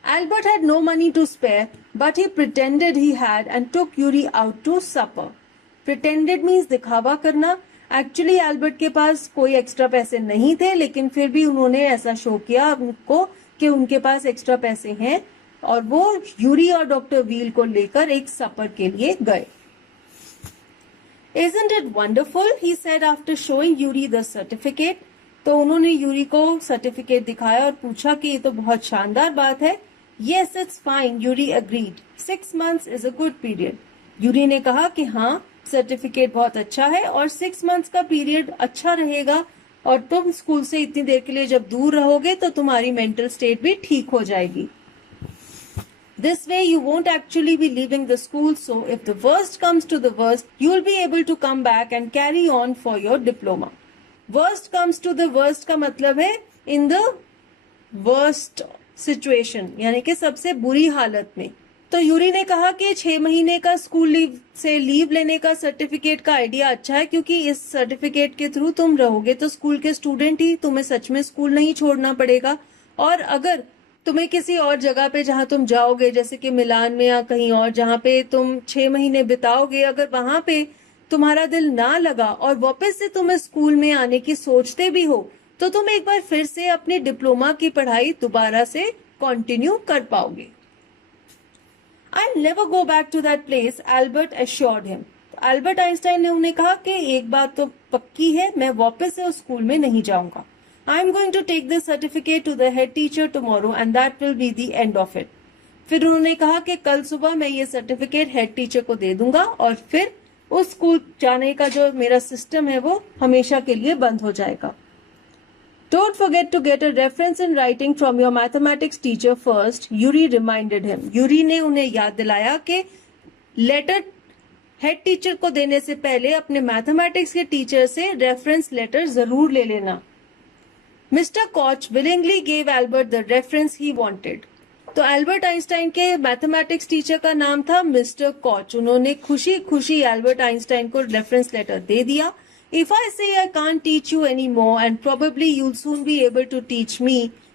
Albert had no money to spare, but he pretended he had and took Yuri out to supper. Pretended means दिखावा करना। Actually Albert के पास कोई एक्स्ट्रा पैसे नहीं थे, लेकिन फिर भी उन्होंने ऐसा शो किया उनको कि उनके पास एक्स्ट्रा पैसे हैं और वो यूरी और डॉक्टर व्हील को लेकर एक सपर के लिए गए। Isn't it wonderful? He said after showing Yuri the certificate. तो उन्होंने यूरी को सर्टिफिकेट दिखाया और पूछा कि ये तो बहुत शानदार बात है। Yes, it's fine, Yuri agreed. 6 months is a good period. Yuri ने कहा कि हाँ, सर्टिफिकेट बहुत अच्छा है और 6 months का पीरियड अच्छा रहेगा और तुम स्कूल से इतनी देर के लिए जब दूर रहोगे तो तुम्हारी मेंटल स्टेट भी ठीक हो जाएगी। This way you won't actually be leaving the school, so if the worst comes to the worst, you'll be able to come back and carry on for your diploma. Worst comes to the worst का मतलब है in the worst situation, यानी कि सबसे बुरी हालत में। तो यूरी ने कहा कि 6 महीने का स्कूल लीव से लीव लेने का सर्टिफिकेट का आइडिया अच्छा है, क्योंकि इस सर्टिफिकेट के थ्रू तुम रहोगे तो स्कूल के स्टूडेंट ही, तुम्हें सच में स्कूल नहीं छोड़ना पड़ेगा। और अगर तुम्हें किसी और जगह पे जहां तुम जाओगे, जैसे कि मिलान में या कहीं और जहां पे तुम 6 महीने बिताओगे, अगर वहां पे तुम्हारा दिल ना लगा और वापस से तुम्हें स्कूल में आने की सोचते भी हो, तो तुम एक बार फिर से अपने डिप्लोमा की पढ़ाई दोबारा से कंटिन्यू कर पाओगे। I'll never go back to that place, Albert assured him. Albert Einstein ने उन्हें कहा कि एक बात तो पक्की है, मैं वापस से उस स्कूल में नहीं जाऊंगा। I'm going to take this certificate to the head teacher tomorrow and that will be the end of it. फिर उन्होंने कहा कि कल सुबह मैं ये सर्टिफिकेट हेड टीचर को दे दूंगा और फिर उस स्कूल जाने का जो मेरा सिस्टम है वो हमेशा के लिए बंद हो जाएगा। Don't forget to get a reference in writing from your mathematics teacher first, Yuri reminded him. Yuri ने उन्हें याद दिलाया कि लेटर हेड टीचर को देने से पहले अपने मैथमेटिक्स के टीचर से रेफरेंस लेटर जरूर ले लेना। Mister Koch willingly gave Albert the reference he wanted. तो एल्बर्ट आइंस्टाइन के मैथमेटिक्स टीचर का नाम था मिस्टर कॉच। उन्होंने खुशी खुशी एल्बर्ट आइंस्टाइन को रेफरेंस लेटर दे दिया। If I say I can't teach you anymore and probably you'll soon be able to teach me,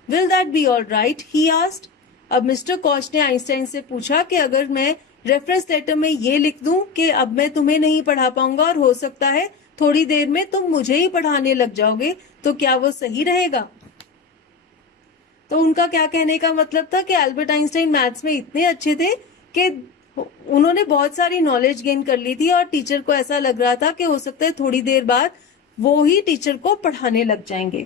will that be all right? He asked. अब मिस्टर कॉच ने आइंस्टाइन से पूछा कि अगर मैं रेफरेंस लेटर में ये लिख दूं कि अब मैं तुम्हें नहीं पढ़ा पाऊंगा और हो सकता है थोड़ी देर में तुम मुझे ही पढ़ाने लग जाओगे, तो क्या वो सही रहेगा? तो उनका क्या कहने का मतलब था कि एल्बर्ट आइंस्टाइन मैथ्स में इतने अच्छे थे कि उन्होंने बहुत सारी नॉलेज गेन कर ली थी और टीचर को ऐसा लग रहा था कि हो सकता है थोड़ी देर बाद वो ही टीचर को पढ़ाने लग जाएंगे।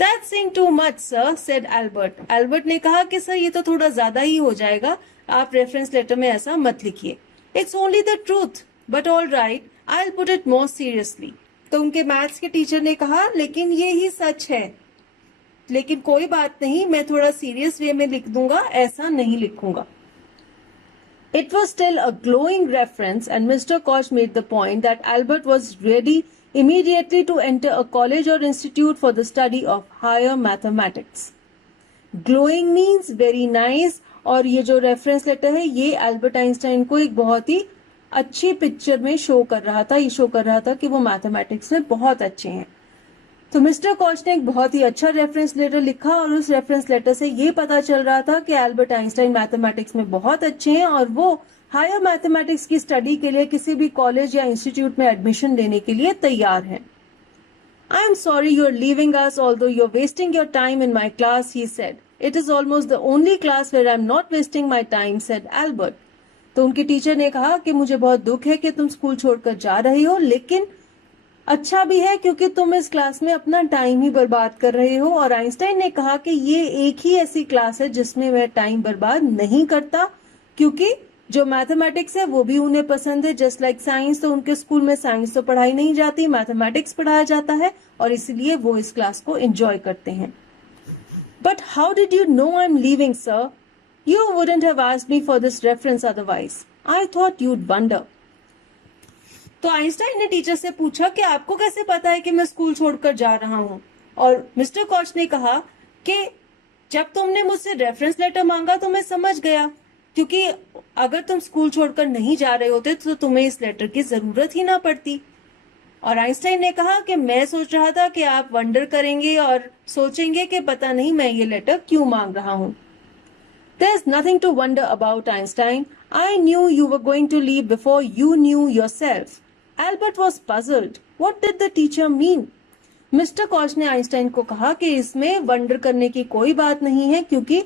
That's saying too much, sir, said Albert. Albert ने कहा कि सर ये तो थोड़ा ज्यादा ही हो जाएगा, आप रेफरेंस लेटर में ऐसा मत लिखिए। It's only the truth, but all right, I'll put it more seriously. तो उनके मैथ्स के टीचर ने कहा लेकिन ये ही सच है, लेकिन कोई बात नहीं, मैं थोड़ा सीरियस वे में लिख दूंगा, ऐसा नहीं लिखूंगा। It was still a glowing reference and Mr. Koch made the point that Albert was ready immediately to enter a college or institute for the study of higher mathematics. Glowing means very nice और ये जो रेफरेंस लेटर है ये एल्बर्ट आइंस्टाइन को एक बहुत ही अच्छी पिक्चर में शो कर रहा था। ये शो कर रहा था कि वो मैथमेटिक्स में बहुत अच्छे हैं। तो मिस्टर कॉच ने एक बहुत ही अच्छा रेफरेंस लेटर लिखा और उस रेफरेंस लेटर से ये पता चल रहा था कि एल्बर्ट आइंस्टाइन मैथमेटिक्स में बहुत अच्छे हैं और वो हायर मैथमेटिक्स की स्टडी के लिए किसी भी कॉलेज या इंस्टीट्यूट में एडमिशन लेने के लिए तैयार हैं। I am sorry you are leaving us although you are wasting your time in my class, he said. It is almost the only class where I am not wasting my time, said Albert. तो उनके टीचर ने कहा कि मुझे बहुत दुख है कि तुम स्कूल छोड़कर जा रही हो, लेकिन अच्छा भी है क्योंकि तुम इस क्लास में अपना टाइम ही बर्बाद कर रहे हो। और आइंस्टाइन ने कहा कि ये एक ही ऐसी क्लास है जिसमें मैं टाइम बर्बाद नहीं करता, क्योंकि जो मैथमेटिक्स है वो भी उन्हें पसंद है। जस्ट लाइक साइंस, तो उनके स्कूल में साइंस तो पढ़ाई नहीं जाती, मैथमेटिक्स पढ़ाया जाता है, और इसलिए वो इस क्लास को एंजॉय करते हैं। But how did you know I am leaving sir? You wouldn't have asked me for this reference otherwise. I thought you'd wonder. तो आइंस्टाइन ने टीचर से पूछा कि आपको कैसे पता है कि मैं स्कूल छोड़कर जा रहा हूं? और मिस्टर कॉच ने कहा कि जब तुमने मुझसे रेफरेंस लेटर मांगा तो मैं समझ गया, क्योंकि अगर तुम स्कूल छोड़कर नहीं जा रहे होते तो तुम्हें इस लेटर की जरूरत ही ना पड़ती। और आइंस्टाइन ने कहा कि मैं सोच रहा था कि आप वंडर करेंगे और सोचेंगे कि पता नहीं मैं ये लेटर क्यों मांग रहा हूं। There's nothing to wonder about, Einstein. I knew you were going to leave before you knew yourself. Albert was puzzled. What did the teacher mean? Mister Koch ने आइंस्टाइन को कहा कि इसमें वंडर करने की कोई बात नहीं है, क्योंकि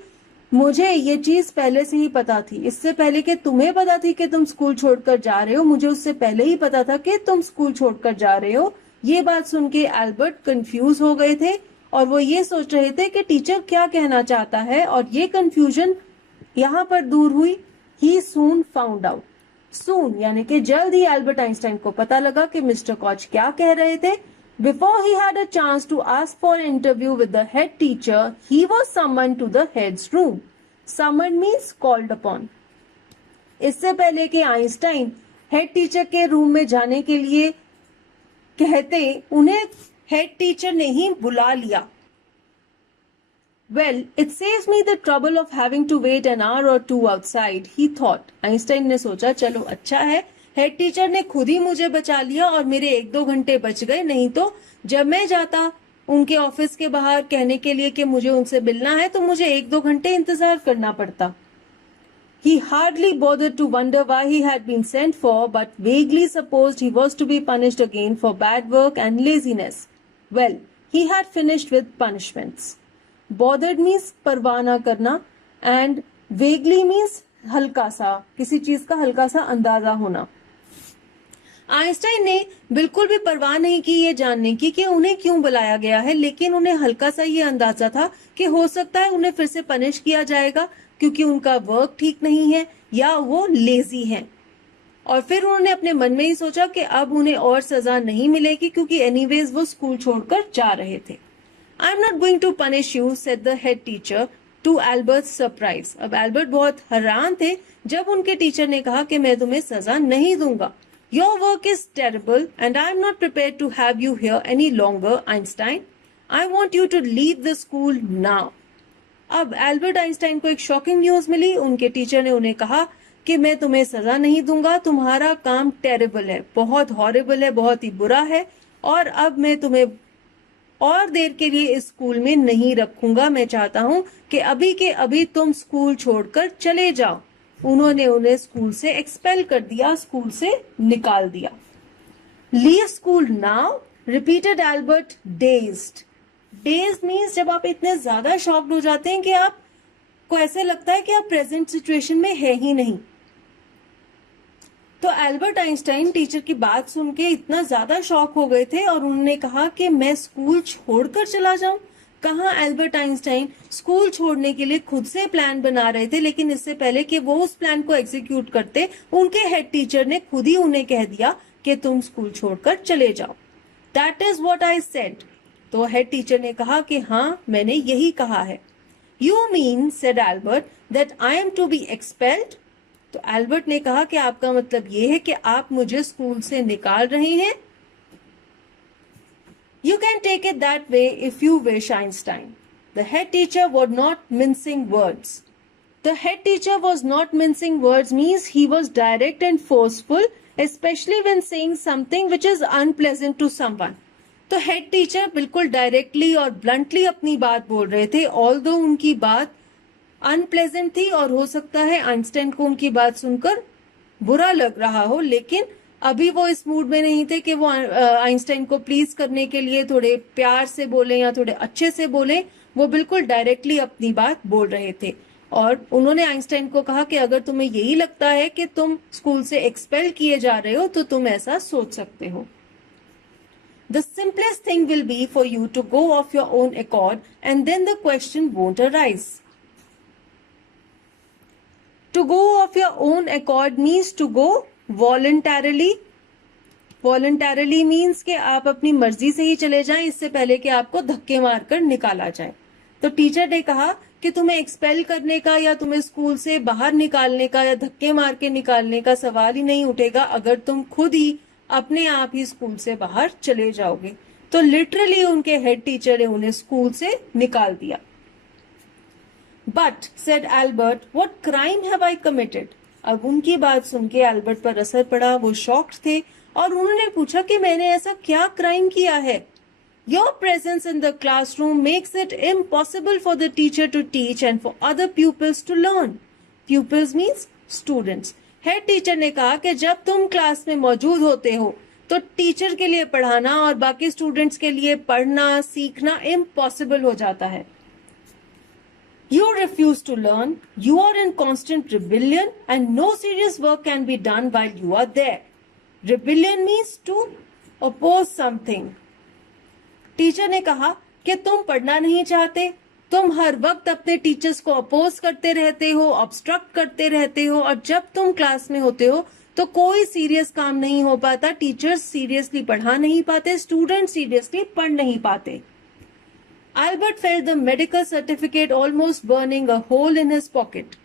मुझे ये चीज पहले से ही पता थी। इससे पहले कि तुम्हें पता थी कि तुम स्कूल छोड़कर जा रहे हो, मुझे उससे पहले ही पता था कि तुम स्कूल छोड़कर जा रहे हो। ये बात सुन के एल्बर्ट कंफ्यूज हो गए थे और वो ये सोच रहे थे कि टीचर क्या कहना चाहता है, और ये कंफ्यूजन यहाँ पर दूर हुई। ही सून फाउंड आउट। सून यानी कि जल्द ही एल्बर्ट आइंस्टाइन को पता लगा कि मिस्टर कॉच क्या कह रहे थे। Before he had a chance to ask for interview with the head teacher, he was summoned to the head's room. Summoned means called upon. इससे पहले कि आइंस्टाइन हेड टीचर के रूम में जाने के लिए कहते, उन्हें हेड टीचर ने ही बुला लिया। Well, it saves me the trouble of having to wait an hour or two outside, he thought. Einstein ने सोचा, चलो अच्छा है, हेड टीचर ने खुद ही मुझे बचा लिया और मेरे 1-2 घंटे बच गए, नहीं तो जब मैं जाता उनके ऑफिस के बाहर कहने के लिए कि मुझे उनसे मिलना है तो मुझे 1-2 घंटे इंतजार करना पड़ता। He hardly bothered to wonder why he had been sent for, but vaguely supposed he was to be punished again for bad work and laziness. Well, he had finished with punishments. Bothered means परवाह ना करना, and vaguely means हल्का सा, किसी चीज का हल्का सा अंदाजा होना। आइंस्टाइन ने बिल्कुल भी परवाह नहीं की ये जानने की कि उन्हें क्यों बुलाया गया है, लेकिन उन्हें हल्का सा ये अंदाजा था कि हो सकता है उन्हें फिर से पनिश किया जाएगा क्योंकि उनका वर्क ठीक नहीं है या वो लेजी हैं। और फिर उन्होंने अपने मन में ही सोचा कि अब उन्हें और सजा नहीं मिलेगी क्योंकि एनीवेज वो स्कूल छोड़कर जा रहे थे। I'm not going to punish you, said the head teacher to Albert's surprise. अब एल्बर्ट बहुत हैरान थे जब उनके टीचर ने कहा कि मैं तुम्हें सजा नहीं दूंगा। Your work is terrible and I'm not prepared to have you here any longer, Einstein. I want you to leave the school now. अब एल्बर्ट आइंस्टाइन को एक शॉकिंग न्यूज मिली। उनके टीचर ने उन्हें कहा कि मैं तुम्हें सजा नहीं दूंगा, तुम्हारा काम टेरेबल है, बहुत हॉरिबल है, बहुत ही बुरा है, और अब मैं तुम्हें और देर के लिए इस स्कूल में नहीं रखूंगा। मैं चाहता हूं कि अभी के अभी तुम स्कूल छोड़कर चले जाओ। उन्होंने उन्हें स्कूल से एक्सपेल कर दिया, स्कूल से निकाल दिया। Leave school now, repeated Albert, dazed. Dazed means जब आप इतने ज्यादा शॉक्ड हो जाते हैं कि आपको ऐसे लगता है कि आप प्रेजेंट सिचुएशन में है ही नहीं। तो एल्बर्ट आइंस्टाइन टीचर की बात सुन के इतना ज्यादा शॉक हो गए थे और उन्होंने कहा कि मैं स्कूल छोड़कर चला जाऊं। कहाँ एल्बर्ट आइंस्टाइन स्कूल छोड़ने के लिए खुद से प्लान बना रहे थे, लेकिन इससे पहले कि वो उस प्लान को एग्जीक्यूट करते, उनके हेड टीचर ने खुद ही उन्हें कह दिया कि तुम स्कूल छोड़कर चले जाओ। That is what I said. तो हेड टीचर ने कहा कि हाँ, मैंने यही कहा है। You mean, said Albert, that I am to be expelled. तो एल्बर्ट ने कहा कि आपका मतलब ये है कि आप मुझे स्कूल से निकाल रहे हैं। You can take it that way if you wish, Einstein. The head teacher was not mincing words. The head teacher was not mincing words means he was direct and forceful, especially when saying something which is unpleasant to someone. तो हेड टीचर बिल्कुल डायरेक्टली और ब्लंटली अपनी बात बोल रहे थे, ऑल्दो उनकी बात अनप्लेजेंट थी और हो सकता है आइंस्टाइन को उनकी बात सुनकर बुरा लग रहा हो, लेकिन अभी वो इस मूड में नहीं थे कि वो आइंस्टाइन को प्लीज करने के लिए थोड़े प्यार से बोले या थोड़े अच्छे से बोले। वो बिल्कुल डायरेक्टली अपनी बात बोल रहे थे। और उन्होंने आइंस्टाइन को कहा कि अगर तुम्हें यही लगता है कि तुम स्कूल से एक्सपेल किए जा रहे हो तो तुम ऐसा सोच सकते हो. The simplest thing will be for you to go of your own accord and then the question won't arise. To go of your own accord means to go voluntarily. Voluntarily means कि आप अपनी मर्जी से ही चले जाएं इससे पहले कि आपको धक्के मारकर निकाला जाए. तो टीचर ने कहा कि तुम्हें एक्सपेल करने का या तुम्हें स्कूल से बाहर निकालने का या धक्के मार के निकालने का सवाल ही नहीं उठेगा अगर तुम खुद ही अपने आप ही स्कूल से बाहर चले जाओगे. तो लिटरली उनके हेड टीचर ने उन्हें स्कूल से निकाल दिया. But, said Albert, what crime have I committed? अब उनकी बात सुन के एल्बर्ट पर असर पड़ा. वो शॉक्ड थे और उन्होंने पूछा कि मैंने ऐसा क्या क्राइम किया है. Your presence in the classroom makes it impossible for the teacher to teach and for other pupils to learn. Pupils means students. Head teacher ने कहा कि जब तुम क्लास में मौजूद होते हो तो टीचर के लिए पढ़ाना और बाकी स्टूडेंट्स के लिए पढ़ना सीखना इम्पॉसिबल हो जाता है. You refuse to learn, you are in constant rebellion and no serious work can be done while you are there. Rebellion means to oppose something. Teacher ने कहा कि तुम पढ़ना नहीं चाहते, तुम हर वक्त अपने टीचर्स को अपोज करते रहते हो, ऑब्स्ट्रक्ट करते रहते हो और जब तुम क्लास में होते हो तो कोई सीरियस काम नहीं हो पाता, टीचर्स सीरियसली पढ़ा नहीं पाते, स्टूडेंट सीरियसली पढ़ नहीं पाते. Albert felt the medical certificate almost burning a hole in his pocket.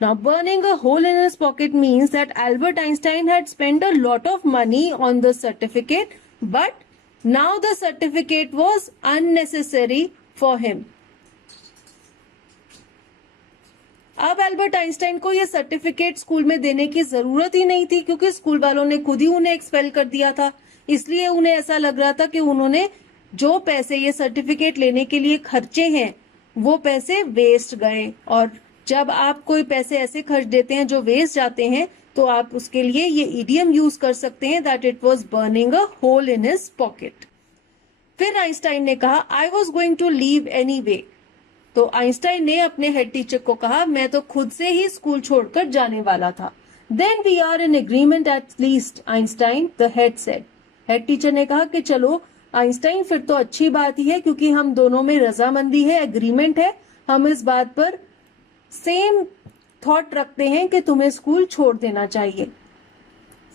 Now, burning a hole in his pocket means that Albert Einstein had spent a lot of money on the certificate, but now the certificate was unnecessary for him. अब एल्बर्ट आइंस्टाइन को यह सर्टिफिकेट स्कूल में देने की जरूरत ही नहीं थी क्योंकि स्कूल वालों ने खुद ही उन्हें एक्सपेल कर दिया था. इसलिए उन्हें ऐसा लग रहा था कि उन्होंने जो पैसे ये सर्टिफिकेट लेने के लिए खर्चे हैं वो पैसे वेस्ट गए. और जब आप कोई पैसे ऐसे खर्च देते हैं जो वेस्ट जाते हैं तो आप उसके लिए ये इडियम यूज कर सकते हैं that it was burning a hole in his pocket. फिर आइंस्टाइन ने कहा I was going to leave anyway. तो आइंस्टाइन ने अपने हेड टीचर को कहा मैं तो खुद से ही स्कूल छोड़कर जाने वाला था. Then we are in agreement at least Einstein, the head said. Head teacher ने कहा कि चलो आइंस्टाइन फिर तो अच्छी बात ही है क्योंकि हम दोनों में रजामंदी है, एग्रीमेंट है, हम इस बात पर सेम थॉट रखते हैं कि तुम्हें स्कूल छोड़ देना चाहिए.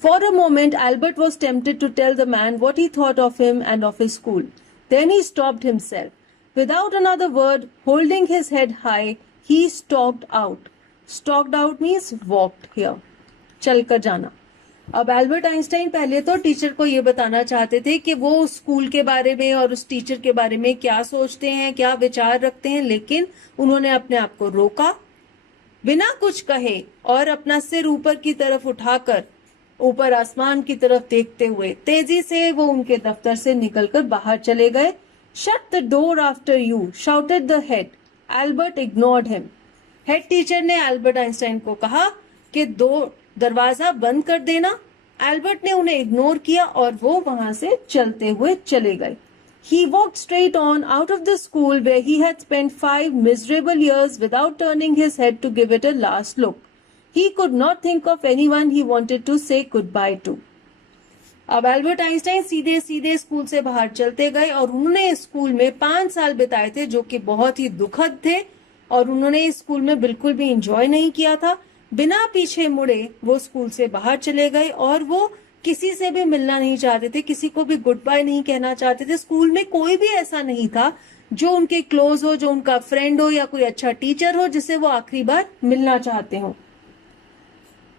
For a moment Albert was tempted to tell the man what he thought of him and of his school. Then he stopped himself. Without another word, holding his head high, he stalked out. Stalked out means walked here. चलकर जाना. अब एल्बर्ट आइंस्टाइन पहले तो टीचर को ये बताना चाहते थे कि वो उस स्कूल के बारे में और उस टीचर के बारे में क्या सोचते हैं, क्या विचार रखते हैं, लेकिन उन्होंने अपने आप को रोका, बिना कुछ कहे और अपना सिर ऊपर की तरफ उठाकर ऊपर आसमान की तरफ देखते हुए तेजी से वो उनके दफ्तर से निकलकर बाहर चले गए. Shut the door after you, shouted the head. Albert ignored him. Head teacher ने एल्बर्ट आइंस्टाइन को कहा कि दरवाजा बंद कर देना. एल्बर्ट ने उन्हें इग्नोर किया और वो वहां से चलते हुए चले गए. He walked straight on out of the school where he had spent 5 miserable years without turning his head to give it a last look. He could not think of anyone he wanted to say goodbye to. अब एल्बर्ट आइंस्टाइन सीधे सीधे स्कूल से बाहर चलते गए और उन्होंने स्कूल में 5 साल बिताए थे जो कि बहुत ही दुखद थे और उन्होंने इस स्कूल में बिल्कुल भी एंजॉय नहीं किया था. बिना पीछे मुड़े वो स्कूल से बाहर चले गए और वो किसी से भी मिलना नहीं चाहते थे, किसी को भी गुड बाय नहीं कहना चाहते थे. स्कूल में कोई भी ऐसा नहीं था जो उनके क्लोज हो, जो उनका फ्रेंड हो या कोई अच्छा टीचर हो जिससे वो आखिरी बार मिलना चाहते हो.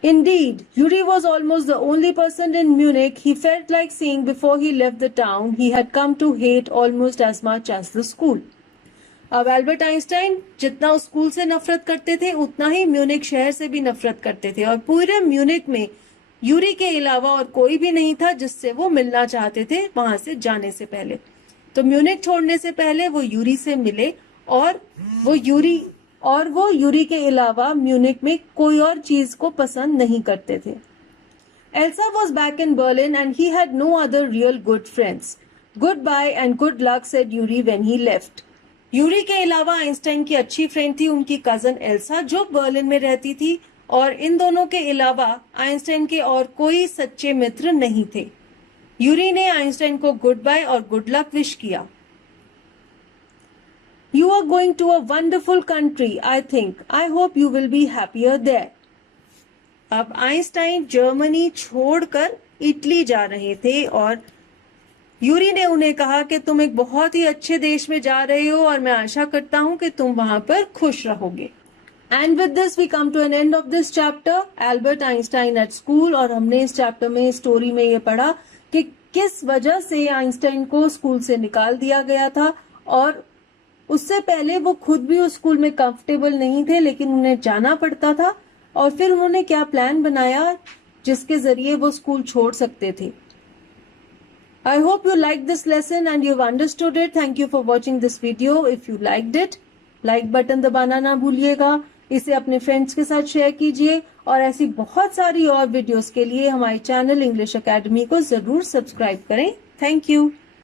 Indeed, Yuri was almost the only person in Munich he felt like seeing before he left the town he had come to hate almost as much as the school. अब एल्बर्ट आइंस्टाइन जितना उस स्कूल से नफरत करते थे उतना ही म्यूनिक शहर से भी नफरत करते थे और पूरे म्यूनिक में यूरी के अलावा और कोई भी नहीं था जिससे वो मिलना चाहते थे वहां से जाने से पहले. तो म्यूनिक छोड़ने से पहले वो यूरी से मिले और वो यूरी के अलावा म्यूनिक में कोई और चीज को पसंद नहीं करते थे. Elsa was back in Berlin and he had no other real good friends. Goodbye and good luck, said Yuri when he left. Yuri के अलावा आइंस्टाइन की अच्छी फ्रेंड थी उनकी कजन एल्सा जो बर्लिन में रहती थी, और इन दोनों के अलावा आइंस्टाइन के और कोई सच्चे मित्र नहीं थे। यूरी ने आइंस्टाइन को गुड बाय और गुड लक विश किया। You are going to a wonderful country, I think. I hope you will be happier there. अब आइंस्टाइन जर्मनी छोड़कर इटली जा रहे थे और यूरी ने उन्हें कहा कि तुम एक बहुत ही अच्छे देश में जा रहे हो और मैं आशा करता हूं कि तुम वहां पर खुश रहोगे। And with this we come to an end of this chapter, Albert Einstein at school. और हमने इस चैप्टर में, स्टोरी में ये पढ़ा कि किस वजह से आइंस्टाइन को स्कूल से निकाल दिया गया था, और उससे पहले वो खुद भी उस स्कूल में कंफर्टेबल नहीं थे लेकिन उन्हें जाना पड़ता था, और फिर उन्होंने क्या प्लान बनाया जिसके जरिए वो स्कूल छोड़ सकते थे। I hope you liked this lesson and you've understood it. Thank you for watching this video. If you liked it, like button दबाना ना भूलिएगा, इसे अपने फ्रेंड्स के साथ शेयर कीजिए, और ऐसी बहुत सारी और वीडियोस के लिए हमारे चैनल इंग्लिश एकेडमी को जरूर सब्सक्राइब करें। Thank you.